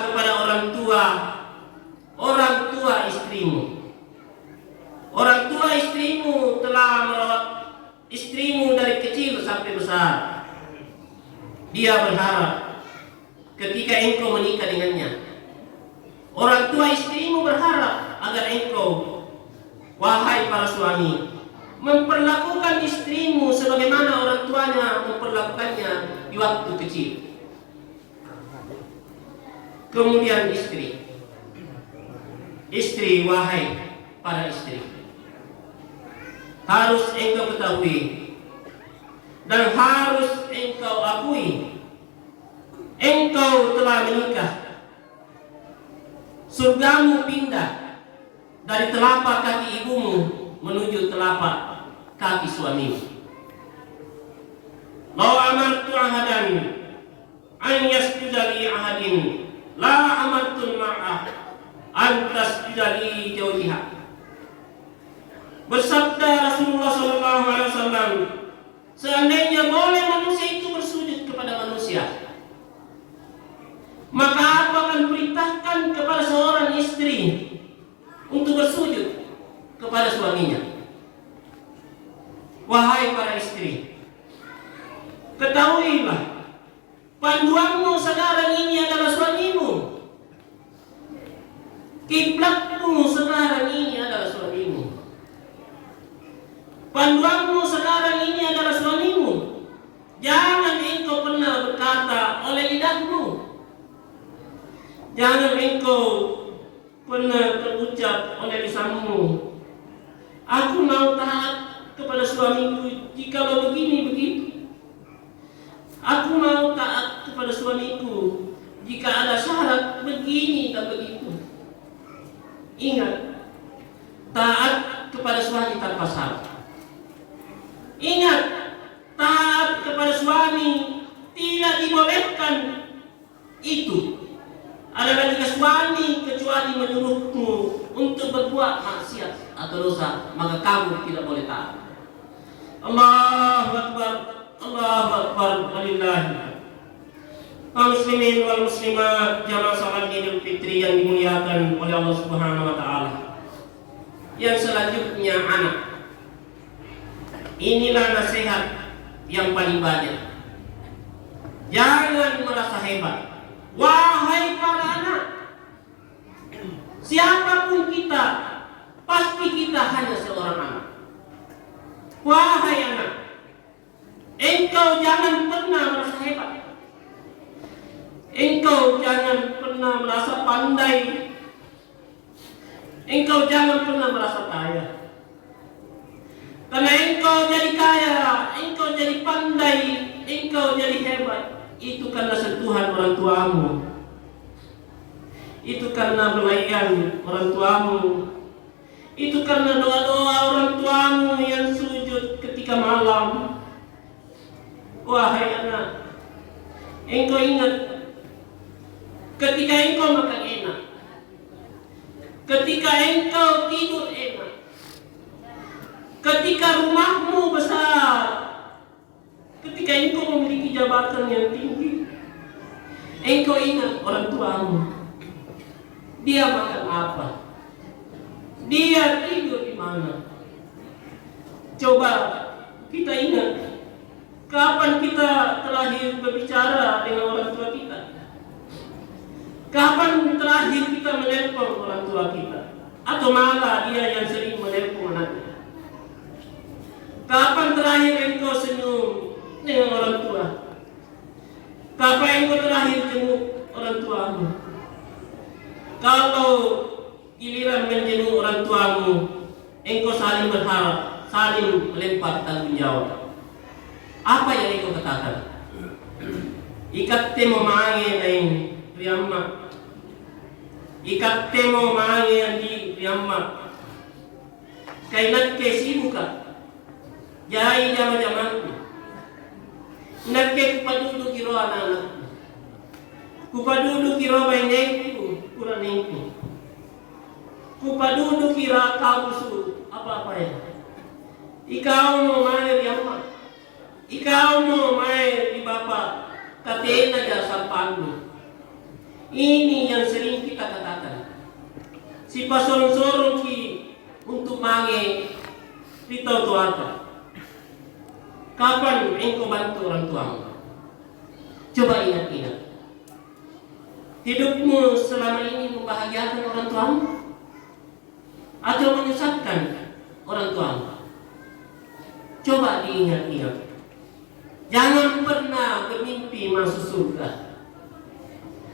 kepada orang tua istrimu. Orang tua istrimu telah merawat istrimu dari kecil sampai besar. Dia berharap ketika engkau menikah dengannya, orang tua istrimu berharap agar engkau, wahai para suami, memperlakukan istrimu sebagaimana orang tuanya memperlakukannya di waktu kecil. Kemudian istri, wahai para istri, harus engkau ketahui dan harus engkau akui, engkau telah menikah. Surgamu pindah dari telapak kaki ibumu menuju telapak kaki suamimu. Law amartu ahadan an yasjuda li ahadin la amartu mar'ah an tasjuda li zawjiha. Bersabda Rasulullah SAW, seandainya boleh manusia itu bersujud kepada manusia, maka aku akan perintahkan kepada seorang istri untuk bersujud kepada suaminya. Wahai para istri, ketahuilah panduanmu sekarang ini adalah suamimu. Kiblatmu sekarang ini adalah suamimu. Panduanmu sekarang ini adalah suamimu. Jangan engkau pernah berkata oleh lidahmu, jangan engkau pernah terucap oleh lisanmu, aku mau taat kepada suamiku jikalau begini begitu. Aku mau taat kepada suamiku jika ada syarat begini dan begitu. Ingat, taat kepada suami tanpa syarat. Ingat, taat kepada suami tidak dibolehkan. Itu adalah jika suami kecuali menyuruhmu untuk berbuat maksiat atau dosa, maka kamu tidak boleh taat. Allahu Akbar, Allahu Akbar, walillahi. Kaum muslimin wal muslimat, jamaah salat Idul Fitri yang dimuliakan oleh Allah Subhanahu wa taala. Yang selanjutnya anak. Inilah nasihat yang paling banyak. Jangan merasa hebat. Wahai para anak, siapapun kita, pasti kita hanya seorang anak. Wahai anak, engkau jangan pernah merasa hebat. Engkau jangan pernah merasa pandai. Engkau jangan pernah merasa kaya. Karena engkau jadi kaya, engkau jadi pandai, engkau jadi hebat, itu karena sentuhan orang tuamu. Itu karena belayan orang tuamu. Itu karena doa-doa orang tuamu yang sujud ketika malam. Wahai anak, engkau ingat ketika engkau makan enak, ketika engkau tidur enak, ketika rumahmu besar, ketika engkau memiliki jabatan yang tinggi, engkau ingat orang tuamu. Dia makan apa? Dia tidur di mana? Coba kita ingat Kapan kita terakhir berbicara dengan orang tua kita? Kapan terakhir kita menelpon orang tua kita? Atau malah dia yang sering menelpon anaknya? Kapan terakhir engkau senyum dengan orang tua? Kapan engkau terakhir jenguk orang tuamu? Kalau giliran menjenguk orang tuamu, engkau saling berharap, saling melempar tanggung jawab. Apa yang engkau katakan? Ikatte mo mange lain Riyamma. Ikatte mo mange andi Riyamma. Kay nakke sibuka. Jai jama-jamanku. Nakke kupadudu kiro anak-anakku. Kupadudu kiro bainengku, kuranengku. Kupadudu kira kau suruh apa-apa ya. Ikaw mo maer Riyamma. Ikaw mo maer di Bapak. Katena jasa panggung. Ini yang sering kita katakan. Si pasorong-sorong ki untuk mange rito tuata. Kapan engkau bantu orang tuamu? Coba ingat-ingat. Hidupmu selama ini membahagiakan orang tuamu atau menyesatkan orang tuamu? Coba diingat-ingat. Jangan pernah bermimpi masuk surga.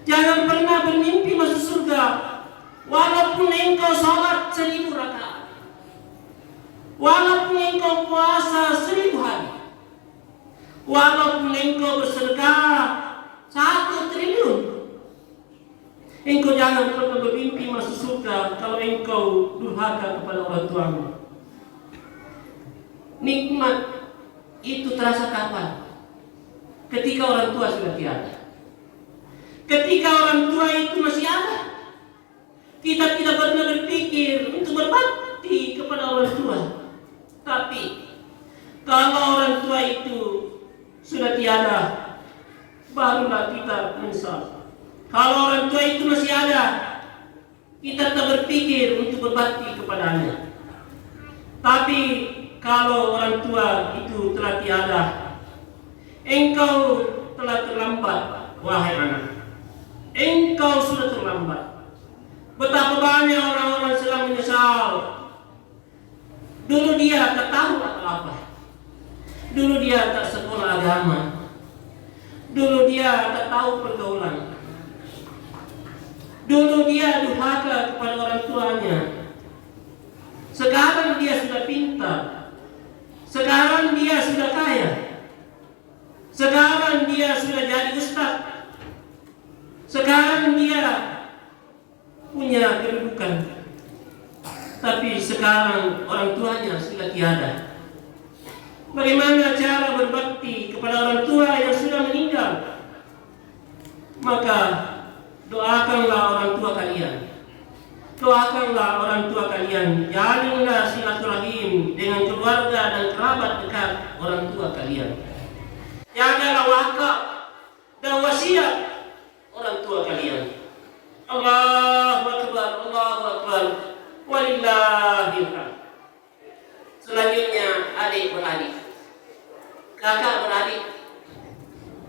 Jangan pernah bermimpi masuk surga walaupun engkau sholat 1000 rakaat, walaupun engkau puasa 1000 hari, walaupun engkau bersedekah 1 triliun. Engkau jangan pernah bermimpi masuk surga kalau engkau durhaka kepada orang tuamu. Nikmat itu terasa kapan? Ketika orang tua sudah tiada. Ketika orang tua itu masih ada, kita tidak pernah berpikir untuk berbakti kepada orang tua. Tapi kalau orang tua itu sudah tiada, barulah kita menyesal. Kalau orang tua itu masih ada, kita tak berpikir untuk berbakti kepadanya. Tapi kalau orang tua itu telah tiada, engkau telah terlambat, wahai anak. Engkau sudah terlambat. Betapa banyak orang-orang sedang menyesal. Dulu dia tak tahu apa-apa. Dulu dia tak sekolah agama. Dulu dia tak tahu pergaulan. Dulu dia durhaka kepada orang tuanya. Sekarang dia sudah pintar. Sekarang dia sudah kaya. Sekarang dia sudah jadi ustaz. Sekarang dia punya kedudukan. Tapi sekarang orang tuanya sudah tiada. Bagaimana cara berbakti kepada orang tua yang sudah meninggal? Maka doakanlah orang tua kalian. Doakanlah orang tua kalian. Jalinlah silaturahim dengan keluarga dan kerabat dekat orang tua kalian. Jagalah wakaf dan wasiat orang tua kalian. Allahu Akbar, Allahu Akbar. Walillahil hamd. Selanjutnya adik beradik, kakak beradik.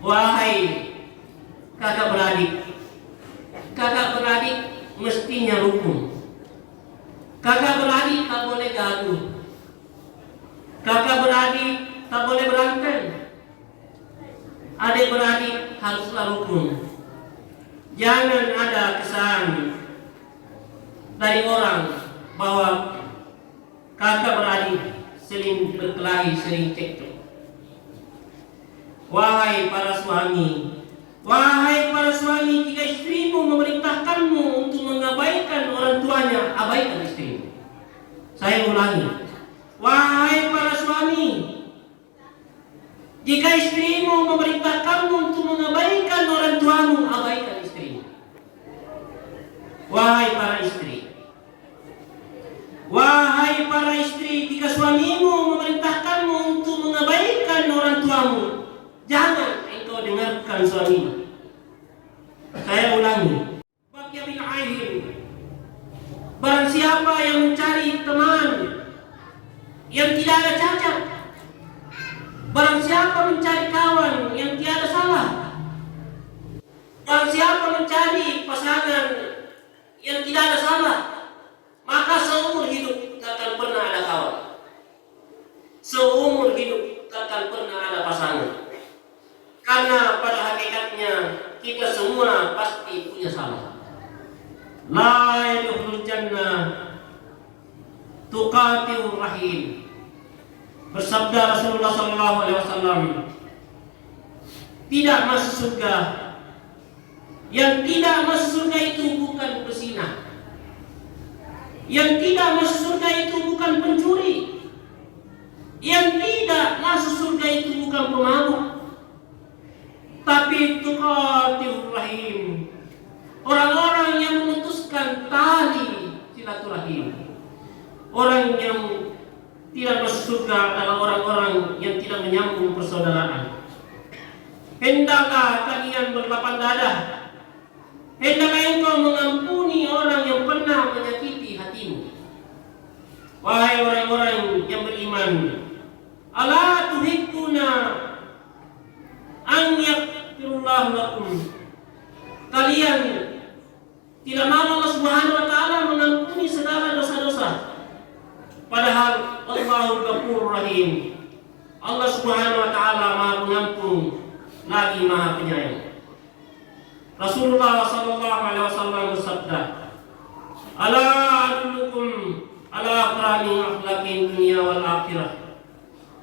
Wahai kakak beradik, kakak beradik mestinya rukun. Kakak beradik tak boleh gaduh. Kakak beradik tak boleh berantem. Adik beradik haruslah rukun. Jangan ada kesan dari orang bahwa kakak beradik sering berkelahi, sering cekcok. Wahai para suami, jika istrimu memerintahkanmu untuk mengabaikan orang tuanya, abaikan istrimu. Saya ulangi, wahai para suami, jika istrimu memerintahkanmu untuk mengabaikan orang tuamu, abaikan istrimu. Wahai para istri, jika suamimu memerintahkanmu untuk mengabaikan orang tuamu, jangan engkau dengarkan suamimu. Saya ulangi. Baqiyya bil ain. Barang siapa yang mencari teman yang tidak ada cacat, barang siapa mencari semua pasti punya salah. La yadkhulul jannah tuqatir rahim. Bersabda Rasulullah SAW, tidak masuk surga. Yang tidak masuk surga itu bukan pezina. Yang tidak masuk surga itu bukan pencuri. Yang tidak masuk surga itu bukan pemabuk. Tapi tuqatir rahim, orang-orang yang memutuskan tali silaturahim. Orang yang tidak masuk surga adalah orang-orang yang tidak menyambung persaudaraan. Hendaklah kalian berlapang dada. Hendaklah engkau mengampuni orang yang pernah menyakiti hatimu. Wahai orang-orang yang beriman, ala tuhibbuna an yaghfirullahu lakum. Kalian tidak mau Allah Subhanahu wa taala mengampuni segala dosa-dosa. Padahal Allahul Ghafurur Rahim. Allah Subhanahu wa taala Maha Pengampun lagi Maha Penyayang. Rasulullah sallallahu alaihi wasallam bersabda, "Ala adullukum ala qurani akhlaqin dunya wal akhirah.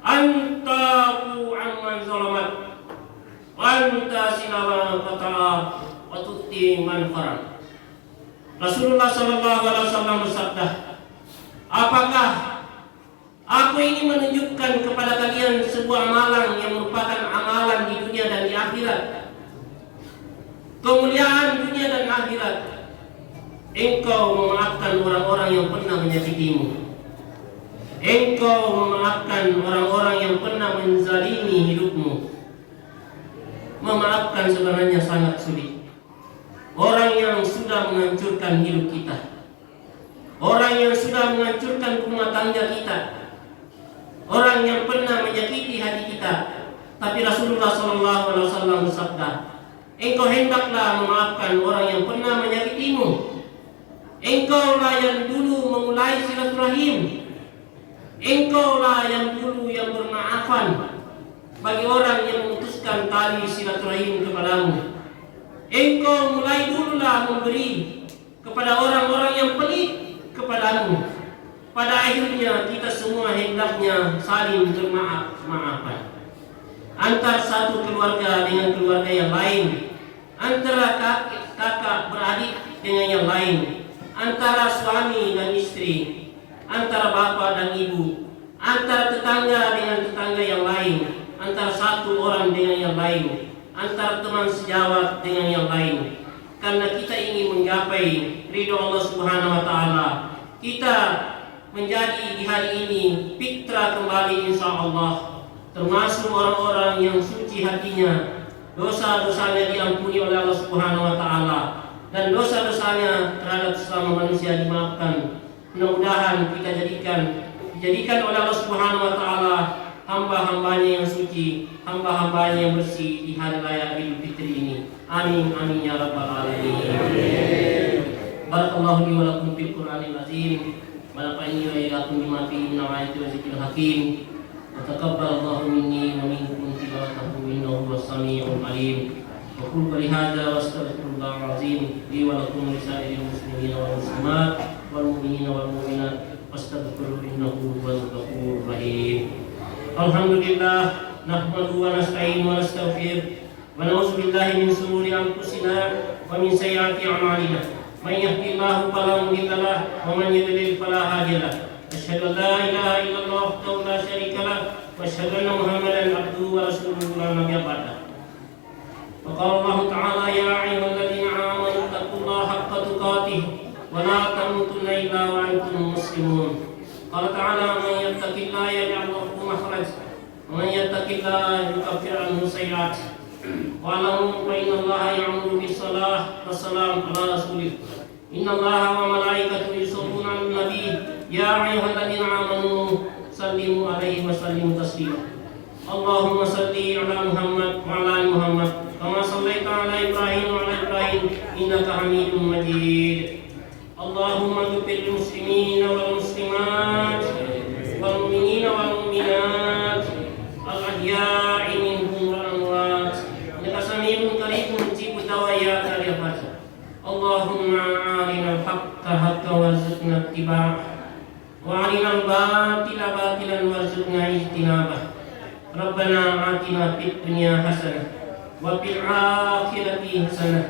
Antaku amman zalamat wa anta silawa qata'a wa tu'ti man farad." Rasulullah sallallahu alaihi wasallam bersabda, apakah aku ini menunjukkan kepada kalian sebuah amalan yang merupakan amalan di dunia dan di akhirat, kemuliaan dunia dan akhirat? Engkau memaafkan orang-orang yang pernah menyakitimu. Engkau memaafkan orang-orang yang pernah menzalimi hidupmu. Memaafkan sebenarnya sangat sulit. Orang yang sudah menghancurkan hidup kita, orang yang sudah menghancurkan rumah tangga kita, orang yang pernah menyakiti hati kita. Tapi Rasulullah SAW bersabda, engkau hendaklah memaafkan orang yang pernah menyakitimu. Engkaulah yang dulu memulai silaturahim. Engkaulah yang dulu yang bermaafan bagi orang yang memutuskan tali silaturahim kepadamu. Engkau mulai dululah memberi kepada orang-orang yang pelit kepadamu. Pada akhirnya kita semua hendaknya saling bermaaf-maafan. Antara satu keluarga dengan keluarga yang lain, antara kakak beradik dengan yang lain, antara suami dan istri, antara bapak dan ibu, antara tetangga dengan tetangga yang lain, antara satu orang dengan yang lain, antara teman sejawat dengan yang lain. Karena kita ingin menggapai ridho Allah Subhanahu wa taala, kita menjadi di hari ini fitra kembali insyaallah, termasuk orang-orang yang suci hatinya, dosa-dosanya diampuni oleh Allah Subhanahu wa taala, dan dosa-dosanya terhadap sesama manusia dimaafkan. Mudah-mudahan kita dijadikan oleh Allah Subhanahu wa taala hamba-hambanya yang suci, hamba-hambanya yang bersih di hari raya Idul Fitri ini. Amin amin ya rabbal alamin. Barakallahu li wa lakum fil Qur'anil azim. Wa nafa'ani wa iyyakum bima fihi min ayati wa dzikril hakim. Wa taqabbalallahu minni wa minkum tilawatahu innahu huwas samiul alim. Wa qul li hadza wastaghfirullahal azim li wa lakum lisa'iril muslimina wal muslimat wal mu'minina wal mu'minat wastaghfiruhu innahu huwal ghafurur rahim. Alhamdulillah nahmaduhu wa nasta'inu wa nastaghfir wa na'udzu billahi min shururi anfusina wa min sayyiati a'malina. Man yahdihillahu fala mudilla lahu wa man yudlil fala hadiya lahu. Asyhadu an la ilaha illallah wahdahu la syarika lahu wa asyhadu anna Muhammadan abduhu wa rasuluhu la nabiyya ba'dahu. Wa qala Allah ta'ala ya ayyuhalladzina amanu taqullaha haqqa tuqatih wa la tamutunna illa wa antum muslimun. Qala ta'ala man yattaqillaha yaj'al lahu makhraja wa man yattaqillaha yukaffir anhu sayyi'atihi. Wa'lamu fa innallaha ya'muru bis-salati was-salamu 'ala rasulih. Innallaha wa malaikatahu yusholluna 'alan nabiy ya ayyuhalladzina amanu sallimu 'alaihi wa sallimu taslima. Allahumma salli 'ala Muhammad wa 'ala ali Muhammad kama shallaita 'ala Ibrahim wa 'ala Ibrahim innaka Hamidum Majid. Allahumma ighfir lil muslimina wal muslimat wal mu'minina wal mu'minat al ahya'i minhum wal amwat. Innaka Sami'un qaribun mujibud da'wat ya الفجر اللهم أرنا الحق حقا وارزقنا اتباعه وأرنا الباطل باطلا وارزقنا اجتنابه ربنا آتنا في الدنيا حسنة وفي الآخرة حسنة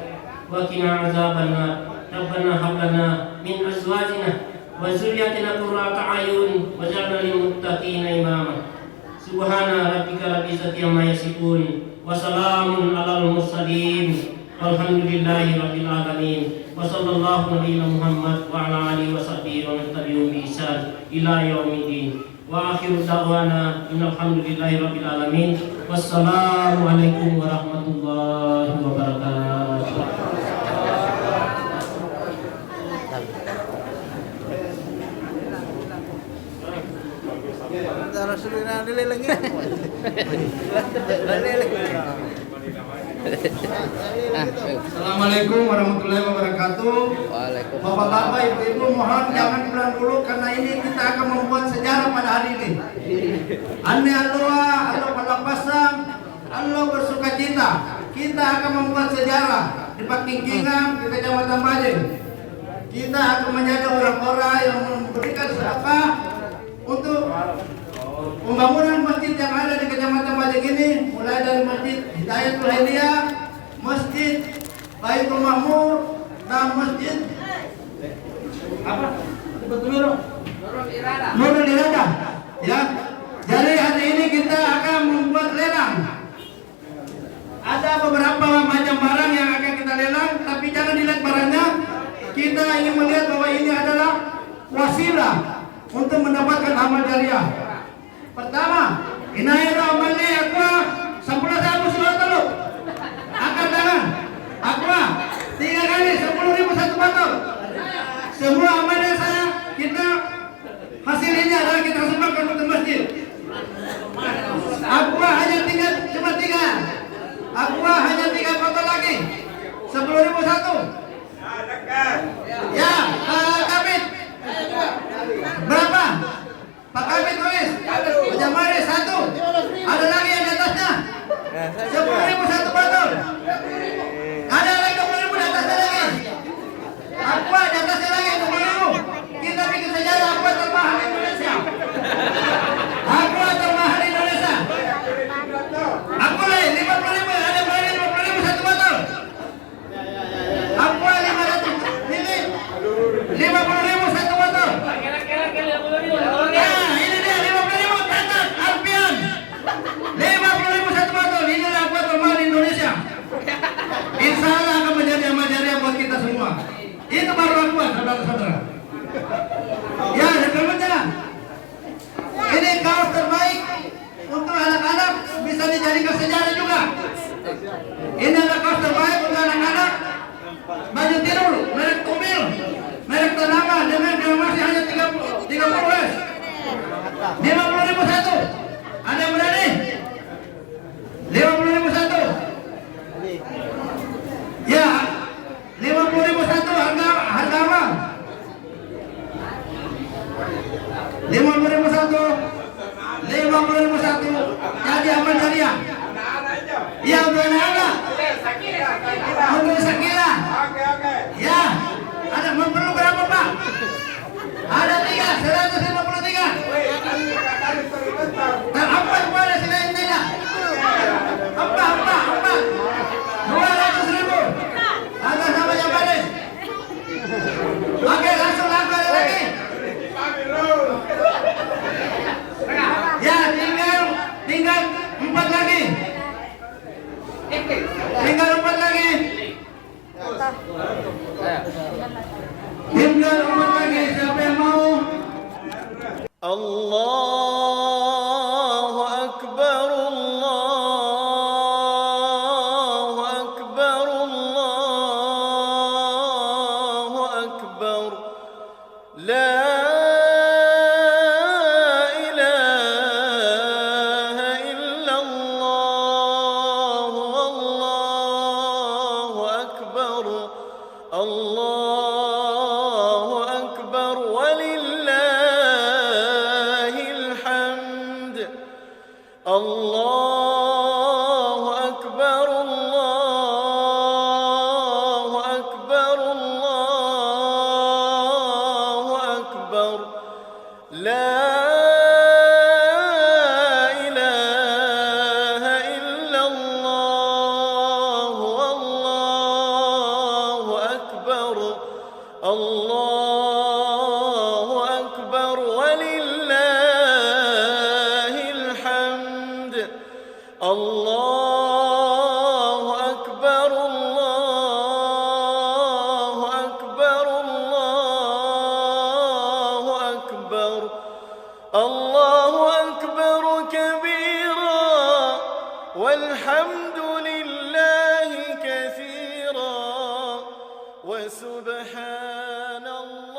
وقنا عذاب النار ربنا هب لنا من أزواجنا وذرياتنا قرة أعين واجعلنا للمتقين إماما سبحان ربك رب العزة عما يصفون وسلام على المرسلين والحمد لله رب العالمين وصلى الله نبينا محمد وعلى آله وصحبه ومن تبعهم بإحسان إلى يوم الدين وآخر دعوانا إن الحمد لله رب العالمين والسلام عليكم ورحمة الله وبركاته. Assalamualaikum warahmatullahi wabarakatuh. Bapak-bapak, ibu-ibu, mohon jangan pulang dulu karena ini kita akan membuat sejarah pada hari ini. Anne Allah pada pasang, Allah bersukacita. Kita akan membuat sejarah di Pakingkingang, di Kecamatan Bajeng. Kita akan menjadi orang-orang yang memberikan sedekah untuk pembangunan masjid yang ada di Kecamatan Bajeng ini, mulai dari Masjid Hidayatul Hidayah, Masjid Baitul Makmur, dan Masjid apa? Nurul Irada. Ya. Jadi hari ini kita akan membuat lelang. Ada beberapa macam barang yang akan kita lelang, tapi jangan dilihat barangnya. Kita ingin melihat bahwa ini adalah wasilah untuk mendapatkan amal jariah. Pertama, inayah amalnya aqua 10.000 surat dulu. Angkat tangan. Aqua 3 kali 10.000 satu botol. Semua amalnya saya kita hasilnya adalah kita sumbangkan untuk masjid. Aqua cuma 3. Aqua hanya 3 botol lagi. 10.000 satu. Ya, Pak Kabit. Berapa? Pak Kabit tulis. Macam mana 1. Ada lagi yang di atasnya. 10.000 satu botol. Ada lagi 20.000 di atasnya lagi. Aqua di atasnya lagi 20.000. Kita bikin sejarah aqua termahal di Indonesia. Aqua termahal di Indonesia. Aqua 50.000. Ada berani 50.000 satu botol. Aqua 500. Ini 50.000 satu botol. Nah, ini dia 50.000 catat Alpian. 50.000 satu botol. Ini adalah aqua termahal di Indonesia. Insya Allah akan menjadi amal jariah buat kita semua. Itu baru aqua, saudara-saudara. Ya, selanjutnya. Ini kaos terbaik untuk anak-anak, bisa dijadikan sejarah juga. Ini adalah kaos terbaik untuk anak-anak. Baju tidur, merek Tumil, merek Ternama, dengan masih hanya 30 US. 50.000 satu. Ada yang berani? 50.000 satu. Ya, 50.000 satu harga awal. 50.000 satu. 50.000 satu. Jadi amal jariah. Ya, untuk anak-anak. Untuk Sakila. Ya, ada perlu berapa Pak? Ada 3, 153. Dan apa kepada selain tidak? Apa? 200.000. Ada sama yang baris. Oke, langsung ada lagi. Ya, tinggal 4 lagi. Tinggal 4 lagi. Tinggal 4 lagi. Siapa yang mau? الله أكبر الله أكبر الله أكبر لا إله إلا الله والله أكبر الله أكبر ولله الحمد الله أكبر الله الله أكبر ولله الحمد. الله أكبر الله أكبر الله أكبر. الله أكبر كبيرا والحمد لله كثيرا وسبحان الله